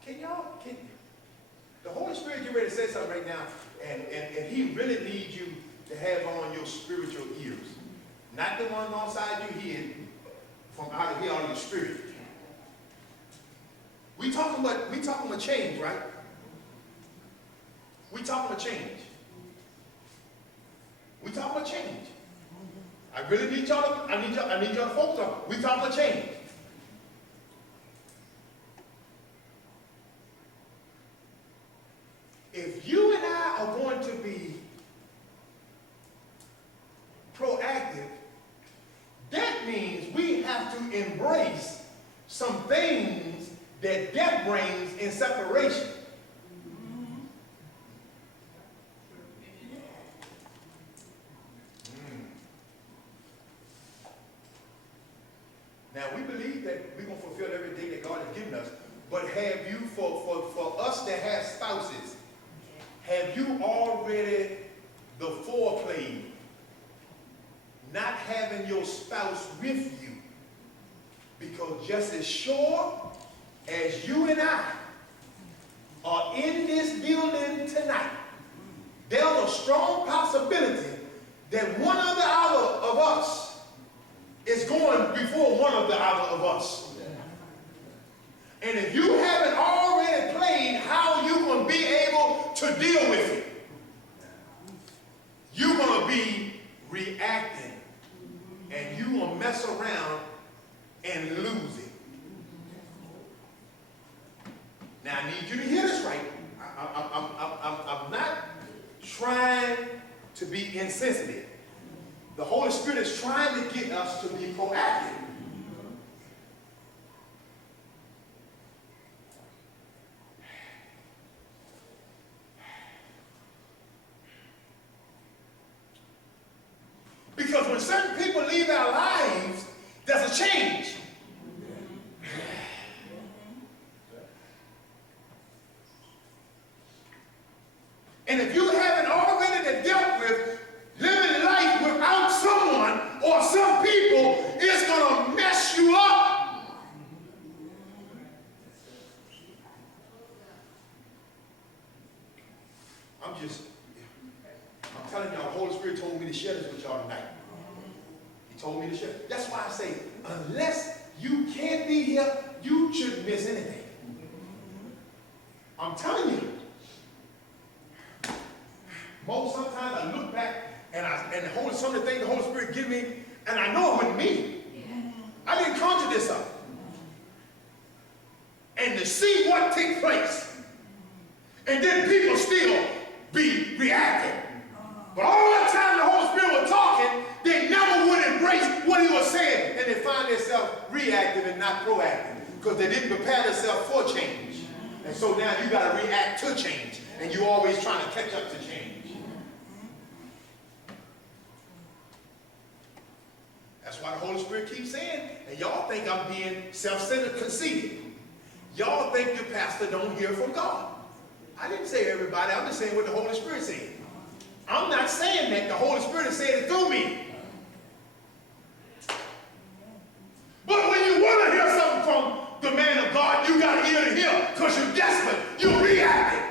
Can the Holy Spirit get ready to say something right now, and he really needs you to have on your spiritual ears. Not the ones on side you hear from out of here on your spirit. We talking about change, right? We talking about change. We talking about change. I really need y'all to, I need y'all to focus on it. We talking about change. If you and I are going to be proactive, that means we have to embrace some things that death brings in separation. But have you, for us that have spouses, have you already the foreplay, not having your spouse with you? Because just as sure as you and I are in this building tonight, there's a strong possibility that one of the other of us is going before one of the other of us. And if you haven't already played how you're going to be able to deal with it, you're going to be reacting, and you're going to mess around and lose it. Now, I need you to hear this right. I'm not trying to be insensitive. The Holy Spirit is trying to get us to be proactive. Because when certain people leave our lives, there's a change. And if you haven't already dealt with living life without someone or some people, it's going to mess you up. I'm telling y'all, the Holy Spirit told me to share this with y'all tonight. He told me to share. That's why I say, unless you can't be here, you shouldn't miss anything. I'm telling you. Sometimes I look back and some of the things the Holy Spirit give me, and I know it wasn't me. I didn't conjure this up. And to see what takes place, and then people still be reacting. But all that time the Holy Spirit was talking, they never would embrace what he was saying, and they find themselves reactive and not proactive because they didn't prepare themselves for change. And so now you got to react to change, and you're always trying to catch up to change. That's why the Holy Spirit keeps saying, and y'all think I'm being self-centered, conceited. Y'all think your pastor don't hear from God. I didn't say everybody. I'm just saying what the Holy Spirit said. I'm not saying that. The Holy Spirit said it through me. But when you want to hear something from the man of God, you got to ear to hear because you're desperate. You're reacting.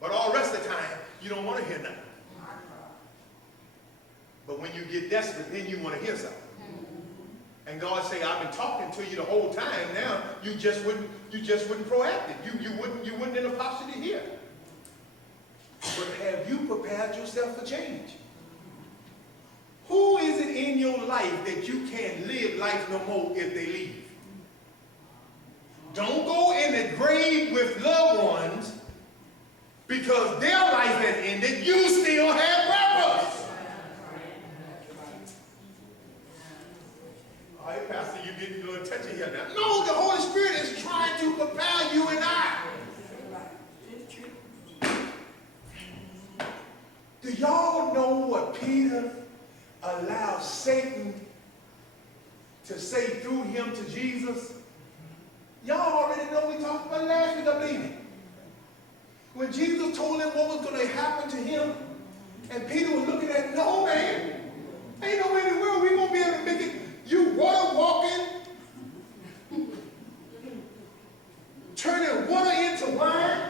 But all the rest of the time, you don't want to hear nothing. But when you get desperate, then you want to hear something. And God say, I've been talking to you the whole time. Now you just wouldn't proactive. You wouldn't in a posture to hear. But have you prepared yourself for change? Who is it in your life that you can't live life no more if they leave? Don't go in the grave with loved ones because their life has ended. You still have purpose. All right, Pastor, you're getting a little touchy here now. No, the Holy Spirit is trying to prepare you and I. Do y'all know what Peter allowed Satan to say through him to Jesus? Y'all already know we talked about last week, I believe. When Jesus told him what was going to happen to him, and Peter was looking at, no, man, ain't no way in the world we're going to be able to make it. You water walking, turning water into wine,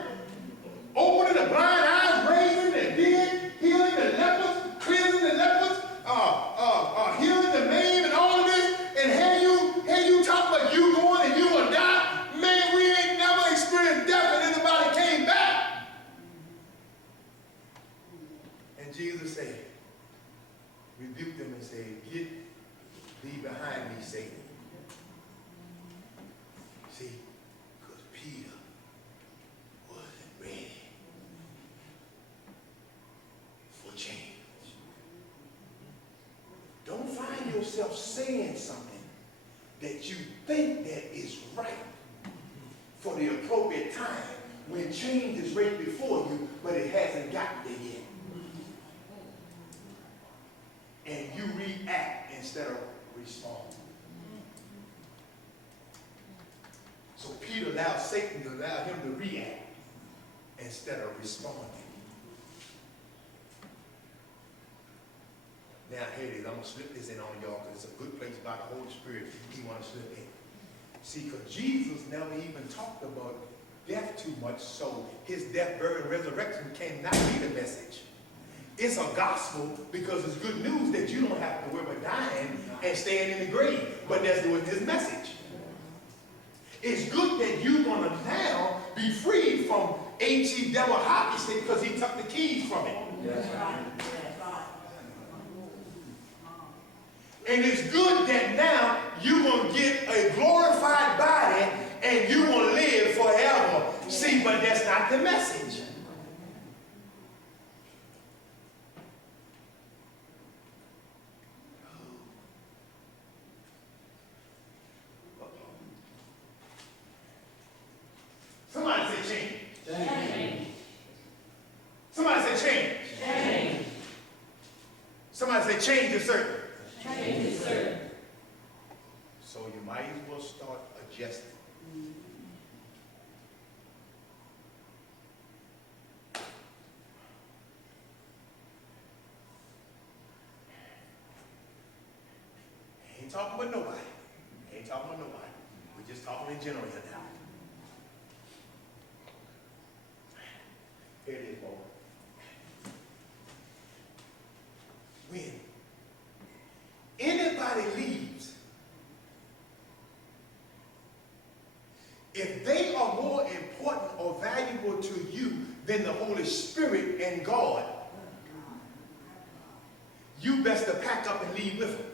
opening the blind eyes, raising the dead, healing the lepers, cleansing the lepers, healing the maimed, and all of this. And here you talk about you going and you will die. Man, we ain't never experienced death and anybody came back. And Jesus said, rebuked them and said, get thee behind me, Satan. See, because Peter wasn't ready for change. Don't find yourself saying something that you think that is right for the appropriate time when change is right before you, but it hasn't gotten there yet. And you react instead instead of respond. So Peter allowed Satan to allow him to react instead of responding. Now here it is. I'm going to slip this in on y'all because it's a good place by the Holy Spirit he wants to slip in. See, because Jesus never even talked about death too much, so his death, burial, and resurrection cannot be the message. It's a gospel because it's good news that you don't have to worry about dying and staying in the grave. But that's doing his message. It's good that you're going to now be freed from H.E. devil hockey stick because he took the keys from it. That's right. And it's good that now you're going to get a glorified body and you're going to live forever. See, but that's not the message. Somebody say change. Change. Somebody say change. Change. Somebody say change is certain. Change is certain. So you might as well start adjusting. I ain't talking about nobody. I ain't talking about nobody. We're just talking in general here now. Here it is, boy. When anybody leaves, if they are more important or valuable to you than the Holy Spirit and God, you best to pack up and leave with them.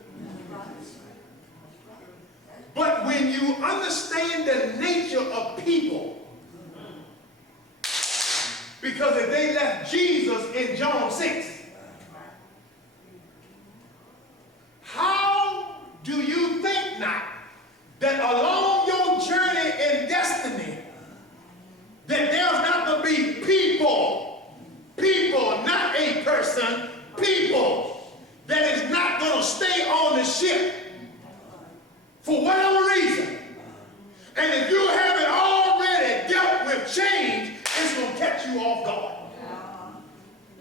But when you understand the nature of people, because if they left Jesus in John 6, how do you think not that along your journey in destiny, that there's not going to be people, not a person, people, that is not going to stay on the ship for whatever reason. And if you haven't already dealt with change, it's going to catch you off guard.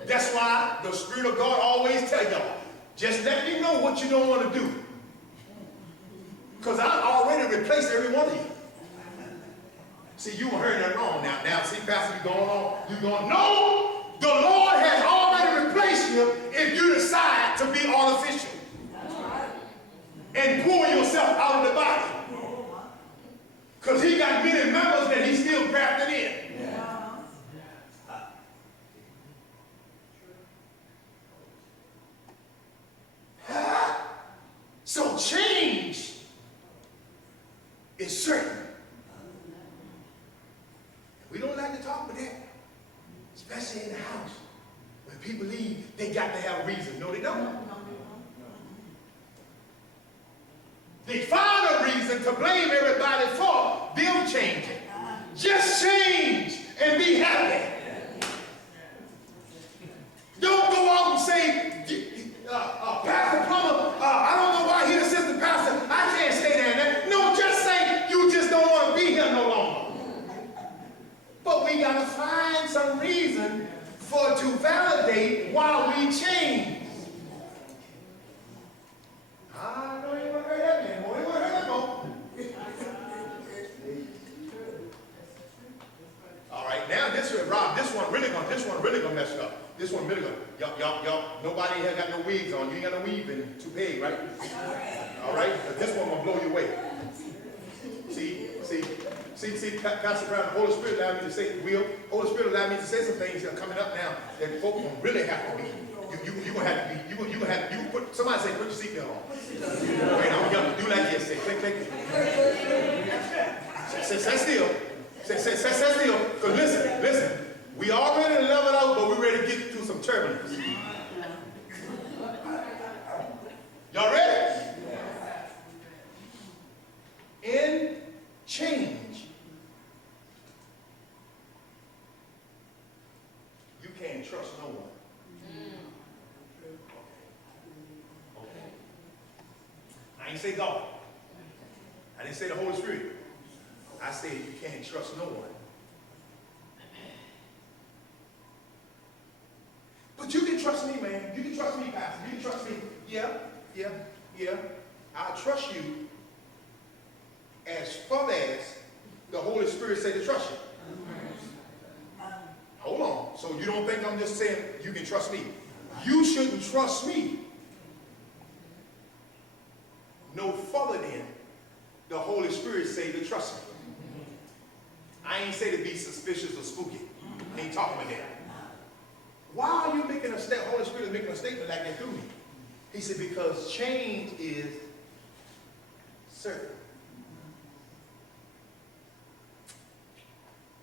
That's why the Spirit of God always tell y'all, just let me know what you don't want to do. Because I already replaced every one of you. See, you heard that wrong now. Now, see, Pastor, you going on? You going, no, the Lord has already replaced you if you decide to be artificial. And pull yourself out of the body. Because he got many members that he's still grafting in. So change is certain. We don't like to talk about that, especially in the house. When people leave, they got to have a reason. No, they don't. They find a reason to blame everybody for them changing. Just change and be happy. Don't go out and say, Pastor Plummer, I don't know why he's assistant pastor. I can't stay there. No, just say you just don't want to be here no longer. But we got to find some reason to validate why we change. I know you want to hear that man, boy. You want to hear that boy. All right, now this one, Rob, this one really gonna mess you up. This one really gonna, y'all, nobody here got no wigs on. You ain't got no weave in toupee, right? All right, but this one gonna blow you away. See, Pastor Brown, the Holy Spirit allowed me to say, Holy Spirit allowed me to say some things that are coming up now that folks gonna really have to be. You gonna have to be. You gonna have to. You put. Somebody say, put your seatbelt on. Wait, I'm gonna do like this. Say, click, click. Say still. Say still. Cause listen. We already leveled out, but we're ready to get through some turbulence. Y'all ready? In change, you can't trust no one. Okay. I didn't say God. I didn't say the Holy Spirit. I said you can't trust no one. But you can trust me, man. You can trust me, Pastor. You can trust me. Yeah. I trust you as far as the Holy Spirit said to trust you. Hold on. So you don't think I'm just saying you can trust me. You shouldn't trust me no further than the Holy Spirit say to trust me. I ain't say to be suspicious or spooky. I ain't talking about that. Why are you making a statement? Holy Spirit is making a statement like that through me. He said, because change is certain.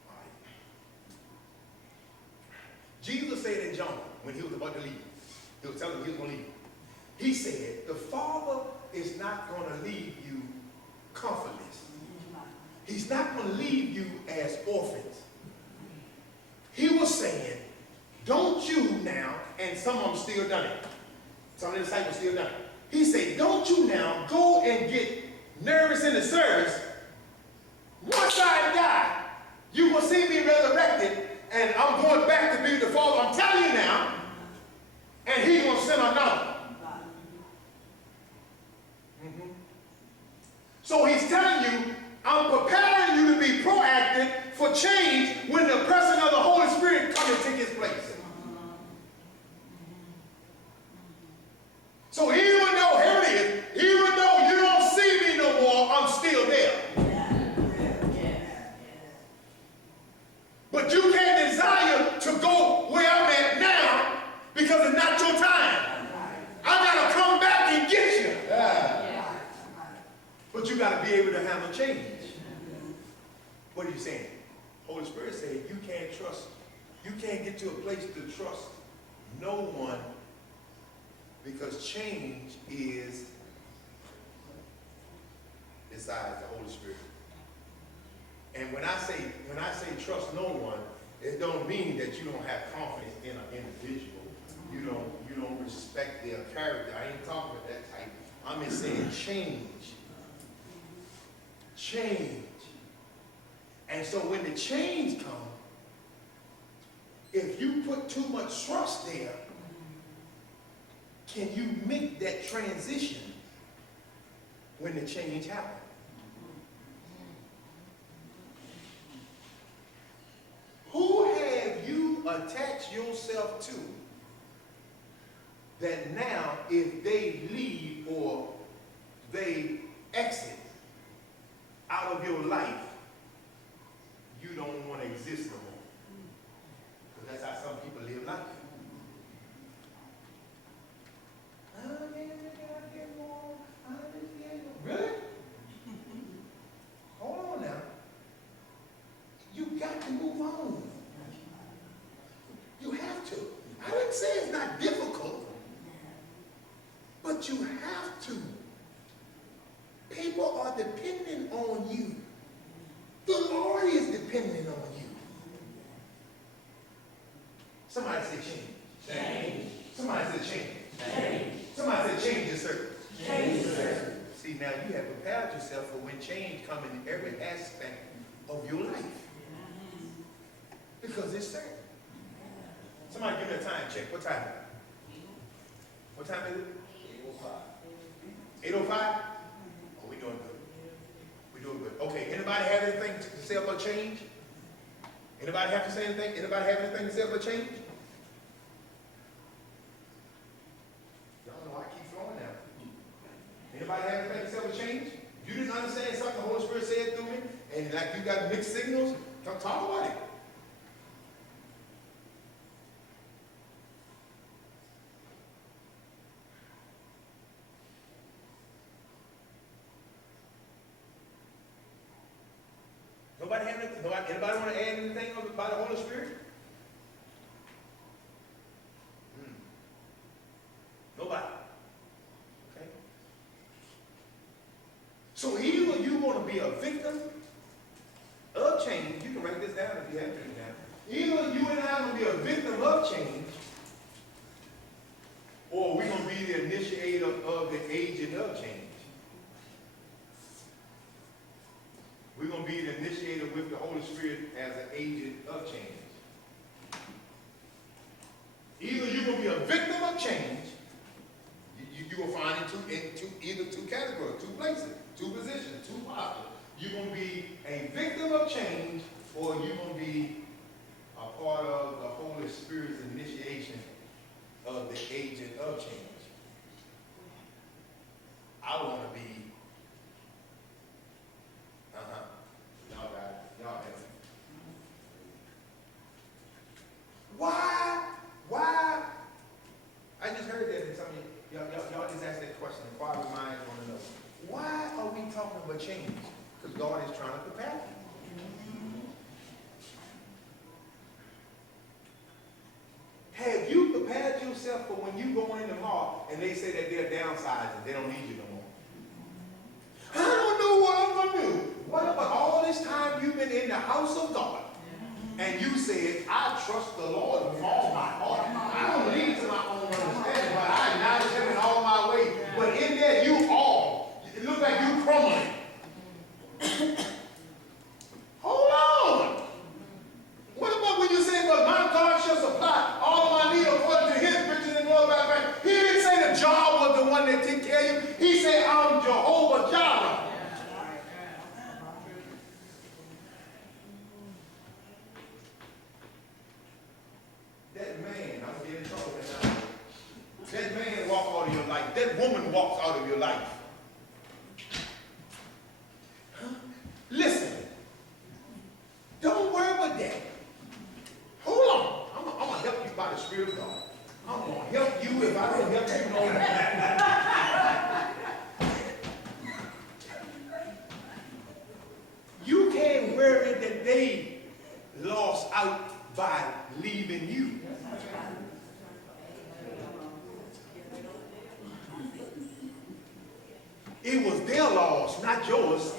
All right. Jesus said in John, when he was about to leave, he was telling him he was going to leave. He said, the Father is not going to leave you comfortless. He's not going to leave you as orphans. He was saying, don't you now, and some of them still done it. Some of the disciples still done it. He said, don't you now go and get nervous in the service. Once I die, you will see me resurrected, and I'm going back to be with the Father. I'm telling you now, and he's going to send another. So he's telling you, I'm preparing you to be proactive for change when the person of the Holy Spirit comes and take his place. So even though, here it is, even though you don't see me no more, I'm still there. But you can't desire to go where I'm at now because it's not your time. I got to come back and get you. But you got to be able to handle change. What are you saying? Holy Spirit said you can't trust. You can't get to a place to trust no one because change is besides the Holy Spirit. And when I say trust no one, it don't mean that you don't have confidence in an individual. You don't respect their character. I ain't talking about that type. I'm just saying change. Change. And so when the change comes, if you put too much trust there, can you make that transition when the change happens? Who have you attached yourself to that now if they leave or they exit out of your life, you don't want to exist no more? Because that's how some people live life. Really? Hold on now. You got to move on. You have to. I didn't say it's not difficult, but you have to. People are depending on you. The Lord is depending on you. Somebody say change. Change. Somebody say change. Change. Somebody say change is certain. Change is certain. See, now you have prepared yourself for when change comes in every aspect of your life. Because it's certain. Somebody give me a time check. What time is it? What time is it? 8:05. 8:05? Oh, we're doing good. We're doing good. Okay, anybody have anything to say about change? Anybody have to say anything? Anybody have anything to say about change? Y'all know I keep flowing now. Anybody have anything to say about change? You didn't understand something the Holy Spirit said through me, and like you got mixed signals? Come talk about it. Nobody have anything? Anybody want to add anything about the Holy Spirit? Nobody. Okay. So either you want to be a victim of change, you can write this down if you have to write it down. Either you and I are going to be a victim of change, or we're going to be the initiator of the agent of change. Spirit as an agent of change. Either you're going to be a victim of change, you will find either two categories, two places, two positions, two postures. You're going to be a victim of change, or you're going to be a part of the Holy Spirit's initiation of the agent of change. I want to be, y'all got it, y'all have it. Why? I just heard that in some of y'all just asked that question, inquiring minds want to know. Why are we talking about change? Because God is trying to prepare you. Have you prepared yourself for when you go in tomorrow and they say that they're downsizing, they don't need you no more? I don't know what I'm going to do. What about all this time you've been in the house of God and you said, I trust the Lord with all my heart. I don't lean to my own understanding, but I acknowledge him in all my ways. But in there you all, it looks like you crumbling. Hold on. What about when you say, but my God shall supply all of my need according to his riches and glory by Christ? He didn't say the job was the one that took care of you. He said, I'm Jehovah Jireh. That man, I'm getting in trouble now. That man walk out of your life. That woman walks out of your life. Listen. Don't worry about that. Hold on. I'm going to help you by the Spirit of God. I'm going to help you if I don't help you on that. You can't worry that they lost out by leaving you. It was their loss, not yours.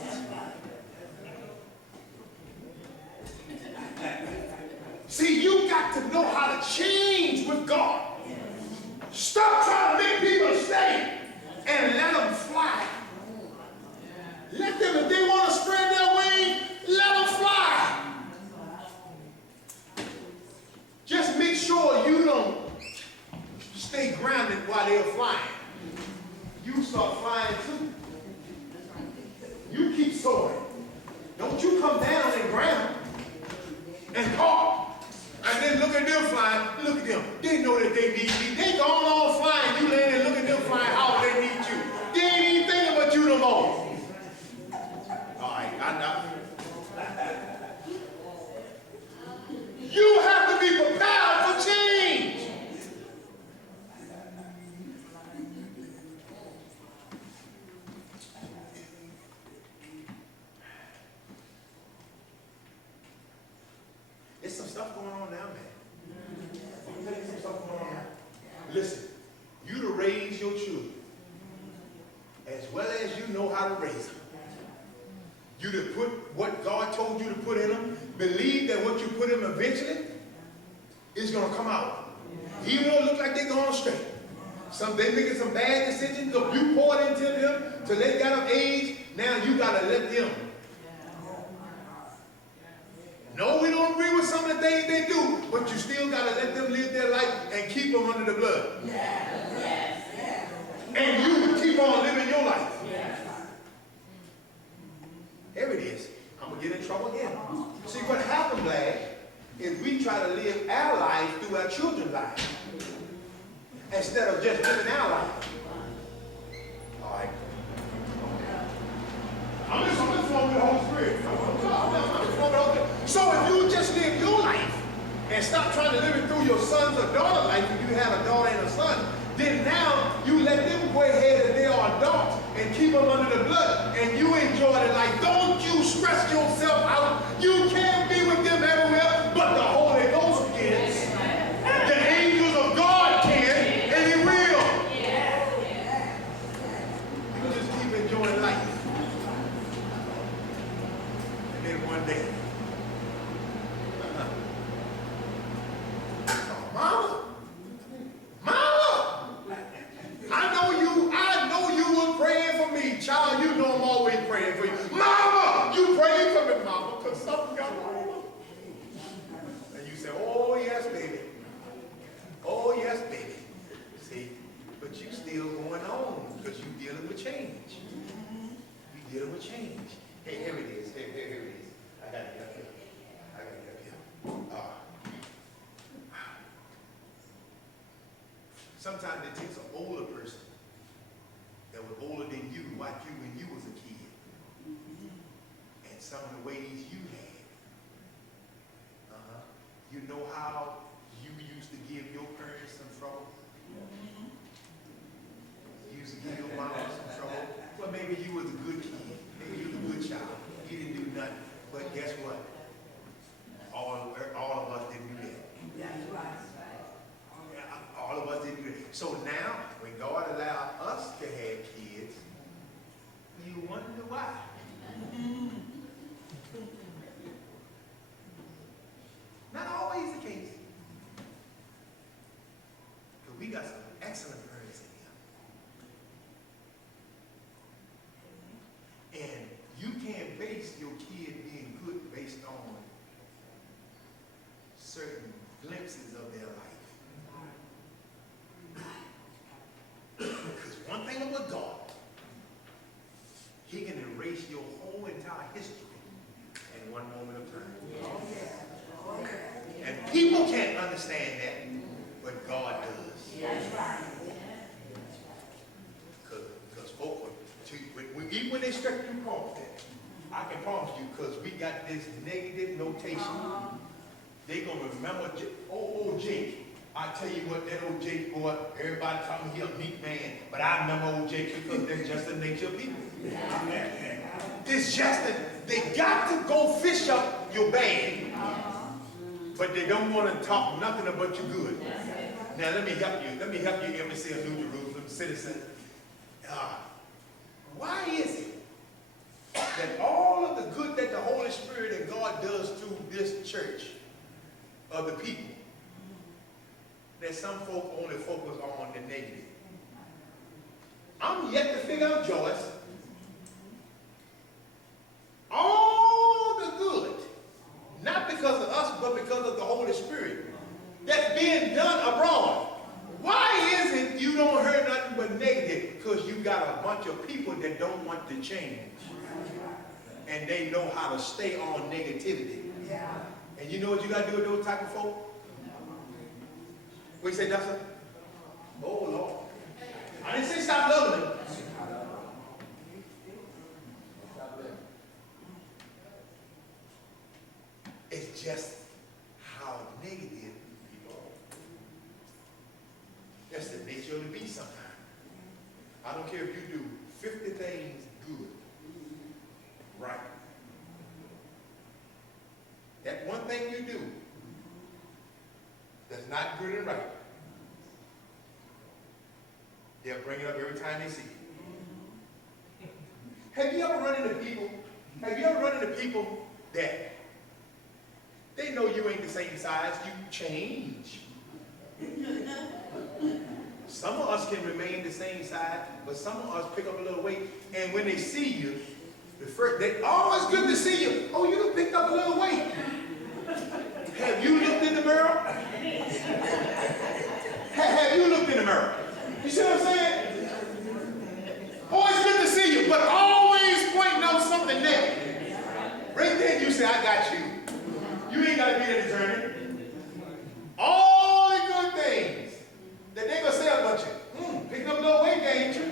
See, you got to know how to change with God. Stop trying to make people stay and let them fly. Let them, if they want to spread their wings, let them fly. Just make sure you don't stay grounded while they're flying. You start flying too. You keep soaring. Don't you come down and ground and park. And then look at them flying. Look at them. They know that they need me. They going on flying. You lay there and look at them flying how they need you. They ain't even thinking about you no more. All right, I know. You have to be prepared for change. There's some stuff going on now, man. Let me tell you some stuff going on now. Listen, you to raise your children as well as you know how to raise them. You to put what God told you to put in them. Believe that what you put in them eventually is going to come out. Even though it looks like they're going straight. They making some bad decisions. So you poured into them till they got of age. Now you got to let them. No, we don't agree with some of the things they do, but you still got to let them live their life and keep them under the blood. And you keep on living your life. There it is. I'm going to get in trouble again. See, what happened, lad, is we try to live our lives through our children's lives instead of just living our life. All right. I'm just flowing with the Holy Spirit. I'm just flowing with the Holy Spirit. So if you just live your life and stop trying to live it through your son's or daughter's life, if you have a daughter and a son, then now you let them go ahead and they are adults and keep them under the blood and you enjoy the life. Don't you stress yourself out. You can't be with them everywhere, but the Holy Ghost can. The angels of God can, and He will. You just keep enjoying life. And then one day, Mama, I know you were praying for me. Child, you know I'm always praying for you. Mama, you prayed for me. dealing with change. Hey, here it is. Here it is. I got to get up here. Sometimes it takes an older person that was older than you to watch you when you was a kid. And some of the ways you had. You know how you used to give your parents some trouble? You used to give your mom some trouble? Well, maybe you was a good kid. Maybe you was a good child. You didn't do nothing. But guess what? All of us didn't do that. That's right. All of us didn't do that. So now, when God allowed us to have kids, you wonder why. Not always the case. Because we got some excellent parents in here. And you can't base your kid being good based on certain glimpses of their life. Because one thing about God, He can erase your whole entire history in one moment of time. And people can't understand that, but God does. Because folk, even when they stretch you across that, I can promise you, because we got this negative notation, they going to remember old Jake. I tell you what, that old Jake boy, everybody talking he a meek man, but I remember old Jake because that's just the nature of people. It's just that they got to go fish up your bag. But they don't want to talk nothing about you good. Now let me help you. Let me help you, embassy of New Jerusalem, citizen. Why is it that all of the good that the Holy Spirit and God does through this church of the people, that some folk only focus on the negative? I'm yet to figure out, Joyce, all the good, not because of us, but because of the Holy Spirit, that's being done abroad. Why is it you don't hear nothing but negative? Because you got a bunch of people that don't want to change. And they know how to stay on negativity. And you know what you got to do with those type of folk? What you say, Dustin? Oh, Lord. I didn't say stop loving them. It's just how negative people are. That's the nature of the beast sometimes. I don't care if you do 50 things good, right? That one thing you do that's not good and right, they'll bring it up every time they see you. Have you ever run into people that they know you ain't the same size, you change? Some of us can remain the same size, but some of us pick up a little weight, and when they see you, they always good to see you. Oh, you picked up a little weight. Have you looked in the mirror? Have you looked in the mirror? You see what I'm saying? Always good to see you, but always pointing out something negative. Right there, you say, I got you. You ain't got to be in the journey. All the good things that they going to say about you. Picking up a little weight, ain't you?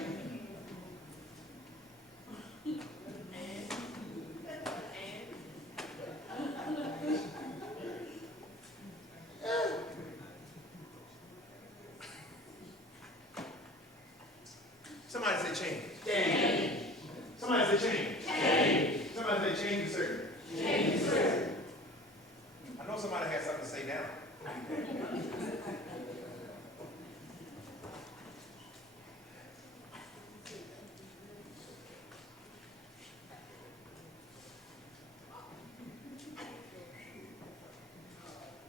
Somebody say change. Change. Somebody say change. Change. Somebody say change is certain. Change is certain. I know somebody has something to say now.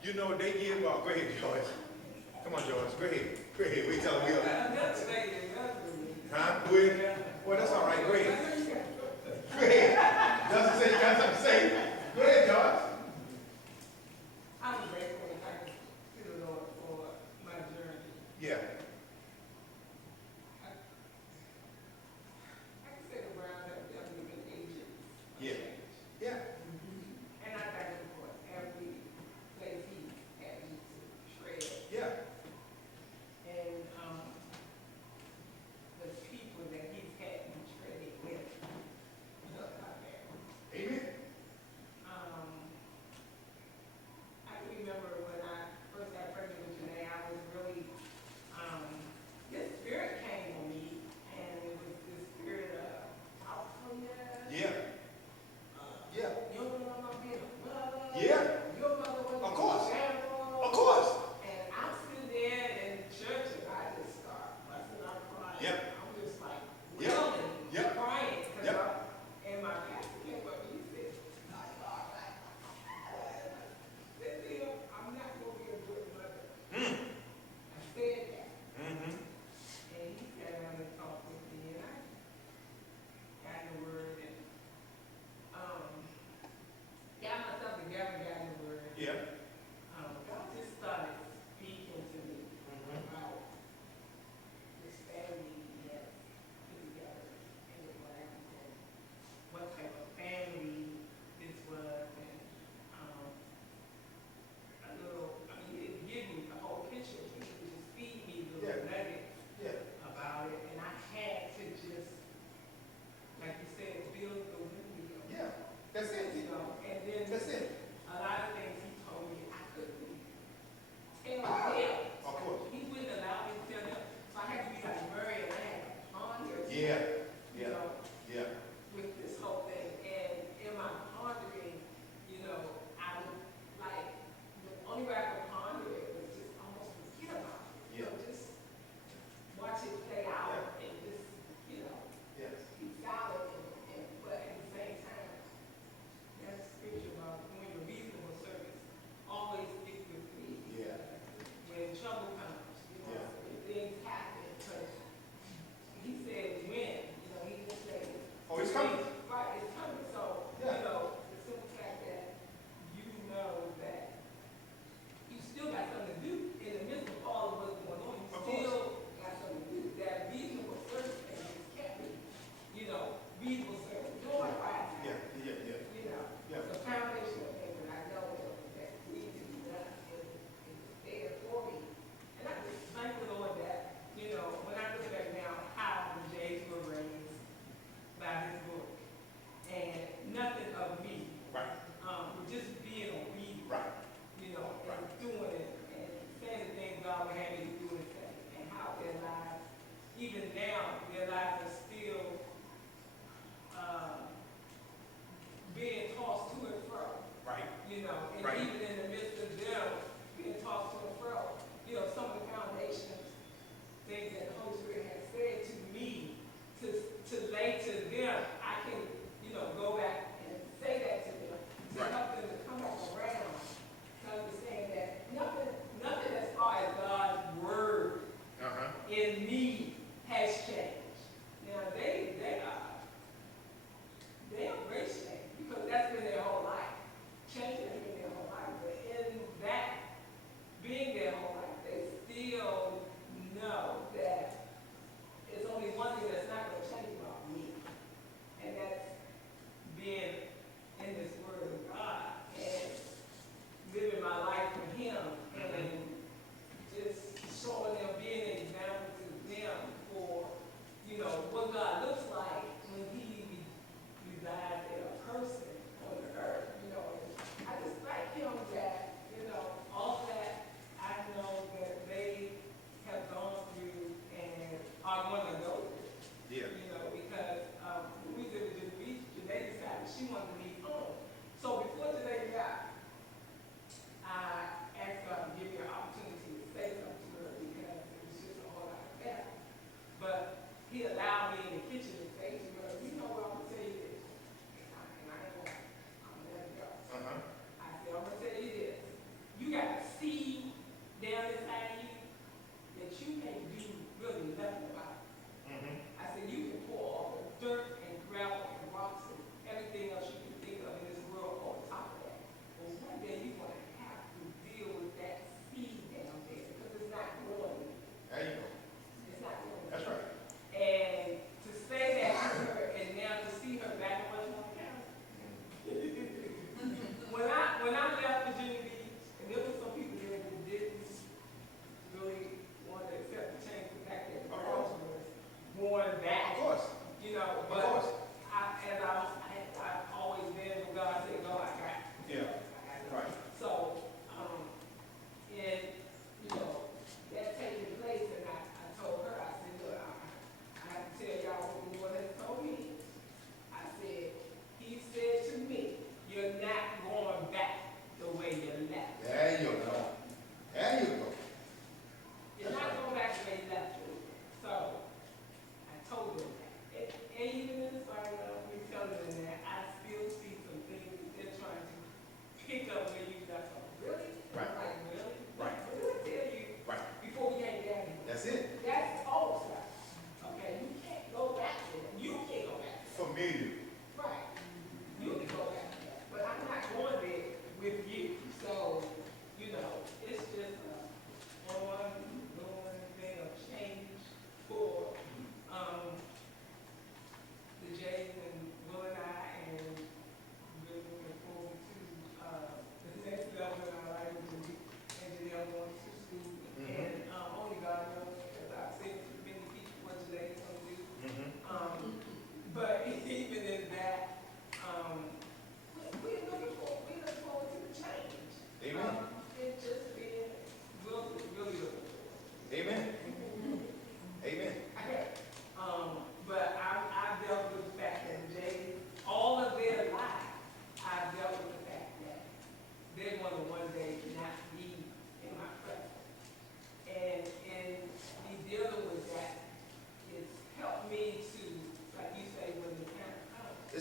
You know they give, go ahead, Joyce. Come on, Joyce, go ahead. Go ahead, we tell them we are. Huh? Go ahead. Well, that's all right, go ahead. Go ahead. Doesn't say you got something to say. Go ahead, Joyce. I'm grateful to thank the Lord for my journey. Yeah. I can say the Brown have definitely been Yeah, you yeah, know, yeah. with this whole thing. And am I pondering, you know, I would like, the only way I could ponder it was just almost forget about it. You know, just watch it play out and just, you know, Yes. be solid and but at the same time, that scripture about doing your reasonable service always stick with me. Yeah. When trouble comes, you know, Yeah. when things happen, but he says when,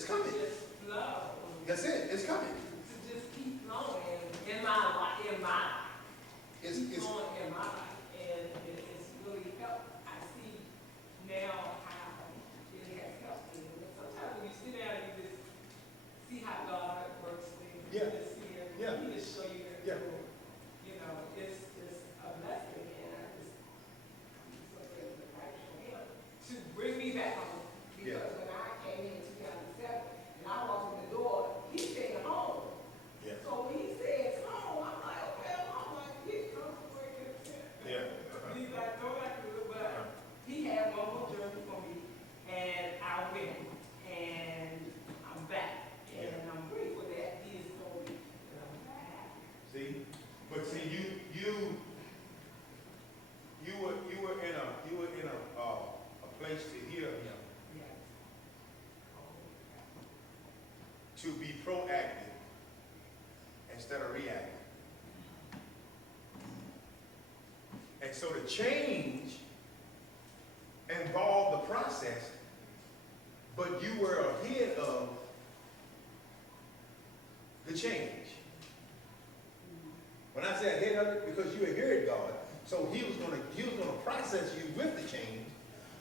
It's coming. just flow. That's it. It's coming. To just keep flowing in my life, It's keep flowing in my life, and it's really helped. I see now how it has helped me. And sometimes when you sit down and you just see how God works things, Yeah. you just see it, Yeah. He just show you that, Yeah. you know, it's a blessing, and I just, I'm so grateful for Him to bring me back home. Yeah. Because when I came in 2007, and I walked in the door, He stayed home. Yeah. So when He says home, I'm like, okay, I'm like, He comes to work in the tent. Yeah. He's like, go back to it, but He had one more journey for me, and I went, and I'm back, and I'm grateful that He has told me that I'm back. See, but see, you were in a place to hear him, Yes. to be proactive instead of reactive. And so the change involved the process, but you were ahead of the change. When I say ahead of it, because you heard God, so he was gonna process you with the change,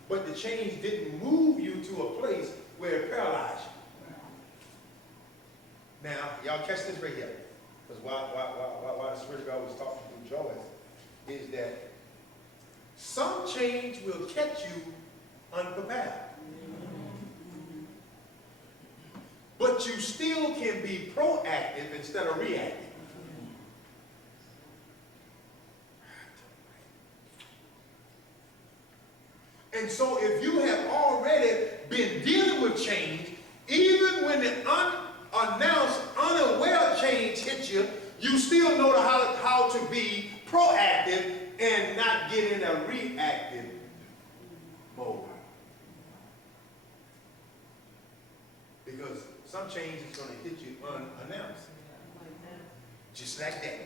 but the change didn't move you to a place where it paralyzed you. Now, y'all catch this right here, because why the Spirit of God was talking through Joyce is that some change will catch you unprepared. But you still can be proactive instead of reactive. And so if you have already been dealing with change, even when the unannounced, unaware change hits you, you still know how to be proactive and not get in a reactive mode. Because some change is going to hit you unannounced. Just like that.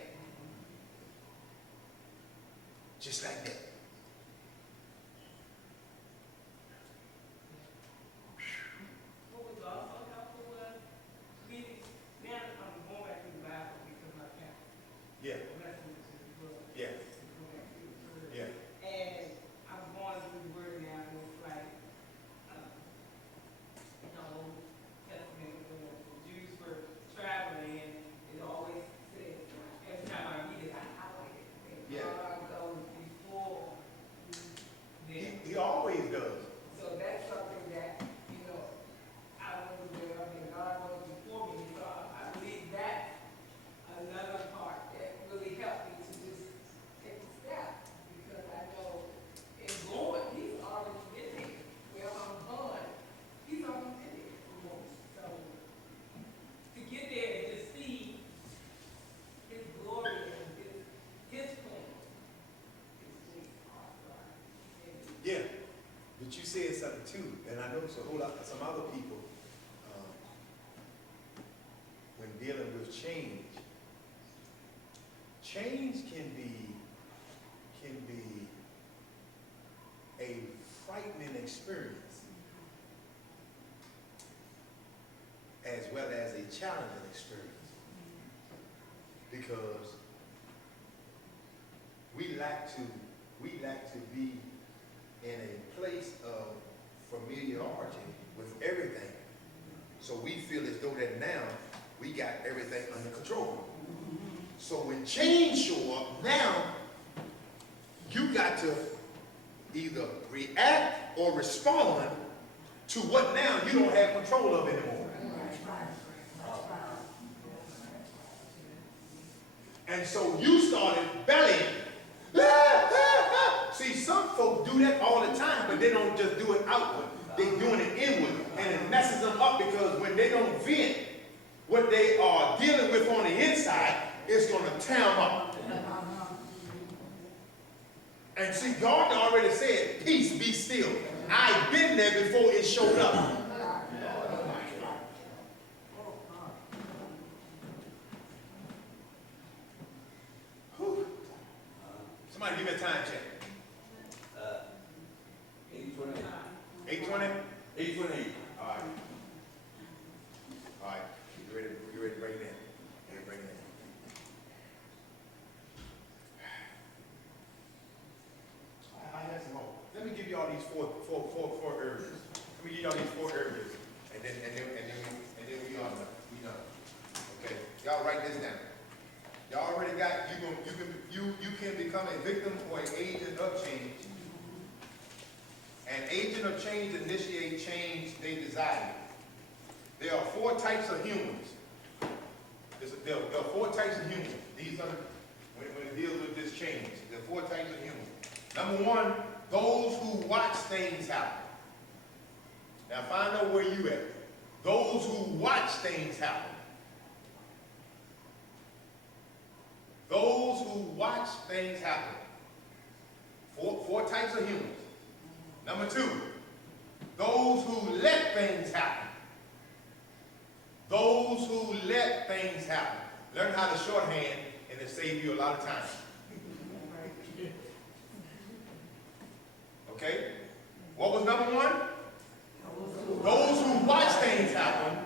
Just like that. What was also helpful was reading. Now I'm going back to the Bible because my parents Yeah, blessed me to the book. yeah, Go back to the word. yeah. And I'm going through the word now, and it's like, in the Old Testament, when the Jews were traveling, and it always says, every time I read it, I highlight it. And Yeah. God goes before them. He always does. So that's something that, you know, I wasn't aware of, and God was before me. So I believe that's another part that really helped me to just take a step, because I know in going, He's already been there. Where I'm going, He's already been there for me. So to get there and to see His glory and His plan is just awesome. Yeah. But you said something too, and I noticed a whole lot some other people when dealing with change. Change can be a frightening experience as well as a challenging experience, because we like to be in a place of familiarity with everything. So we feel as though that now we got everything under control. So when change show up, now you got to either react or respond to what now you don't have control of anymore. And so you started bellying. See, some folks do that all the time, but they don't just do it outward. They're doing it inward, and it messes them up, because when they don't vent what they are dealing with on the inside, it's going to tear them up. And see, God already said, peace, be still. I've been there before it showed up. Whew. Somebody give me a time check. 8:28. 8:20? 8:28. All right. All right, you ready to bring it in? Ready to bring it in? I got some more. Let me give you all these four areas. Let me give you all these 4 areas, and then we are done. We done. Okay, y'all write this down. Y'all already got. You can become a victim or an agent of change. An agent of change initiates change they desire. There are 4 types of humans. There are 4 types of humans. These are when it deals with this change. There are 4 types of humans. Number 1, those who watch things happen. Now find out where you at. Those who watch things happen. Those who watch things happen. 4 types of humans. Number 2, those who let things happen. Those who let things happen. Learn how to shorthand, and it saves you a lot of time. Okay? What was number 1? Those who watch things happen.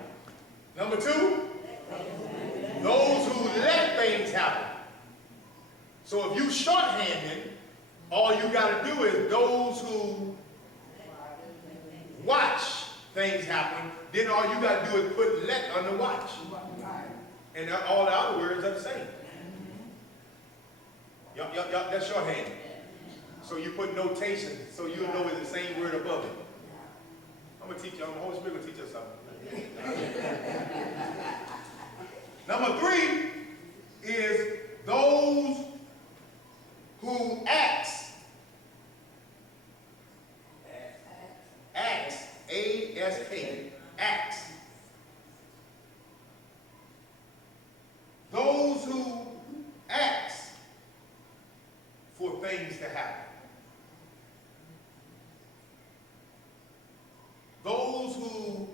Number 2, those who let things happen. So if you shorthanded, all you got to do is those who watch things happen, then all you got to do is put let under watch. And all the other words are the same. Yup, that's shorthand. So you put notation so you'll know it's the same word above it. I'm going to teach you, the Holy Spirit will teach us something. Number 3 is those who acts. Acts, A-S-K, acts. Those who acts for things to happen. Those who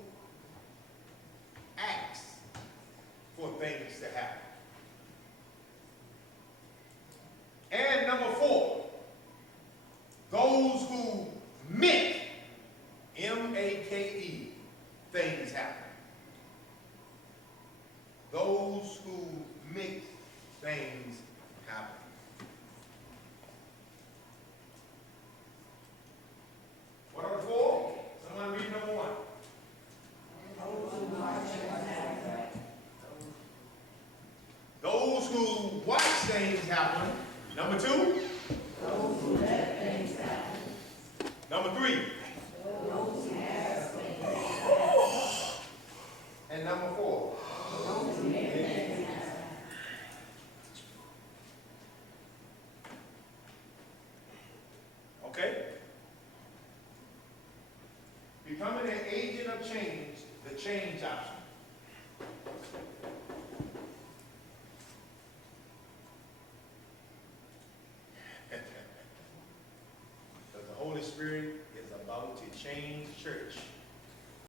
acts for things to happen. And number 4, those who make, M-A-K-E, things happen. Those who make things happen. What are the 4? Someone read number 1. Those who watch things happen. Number 2. Those who let things happen. Number 3. Those who have things happen. And number 4. Those who make things happen. Okay? Becoming an agent of change, the change option. Because the Holy Spirit is about to change church.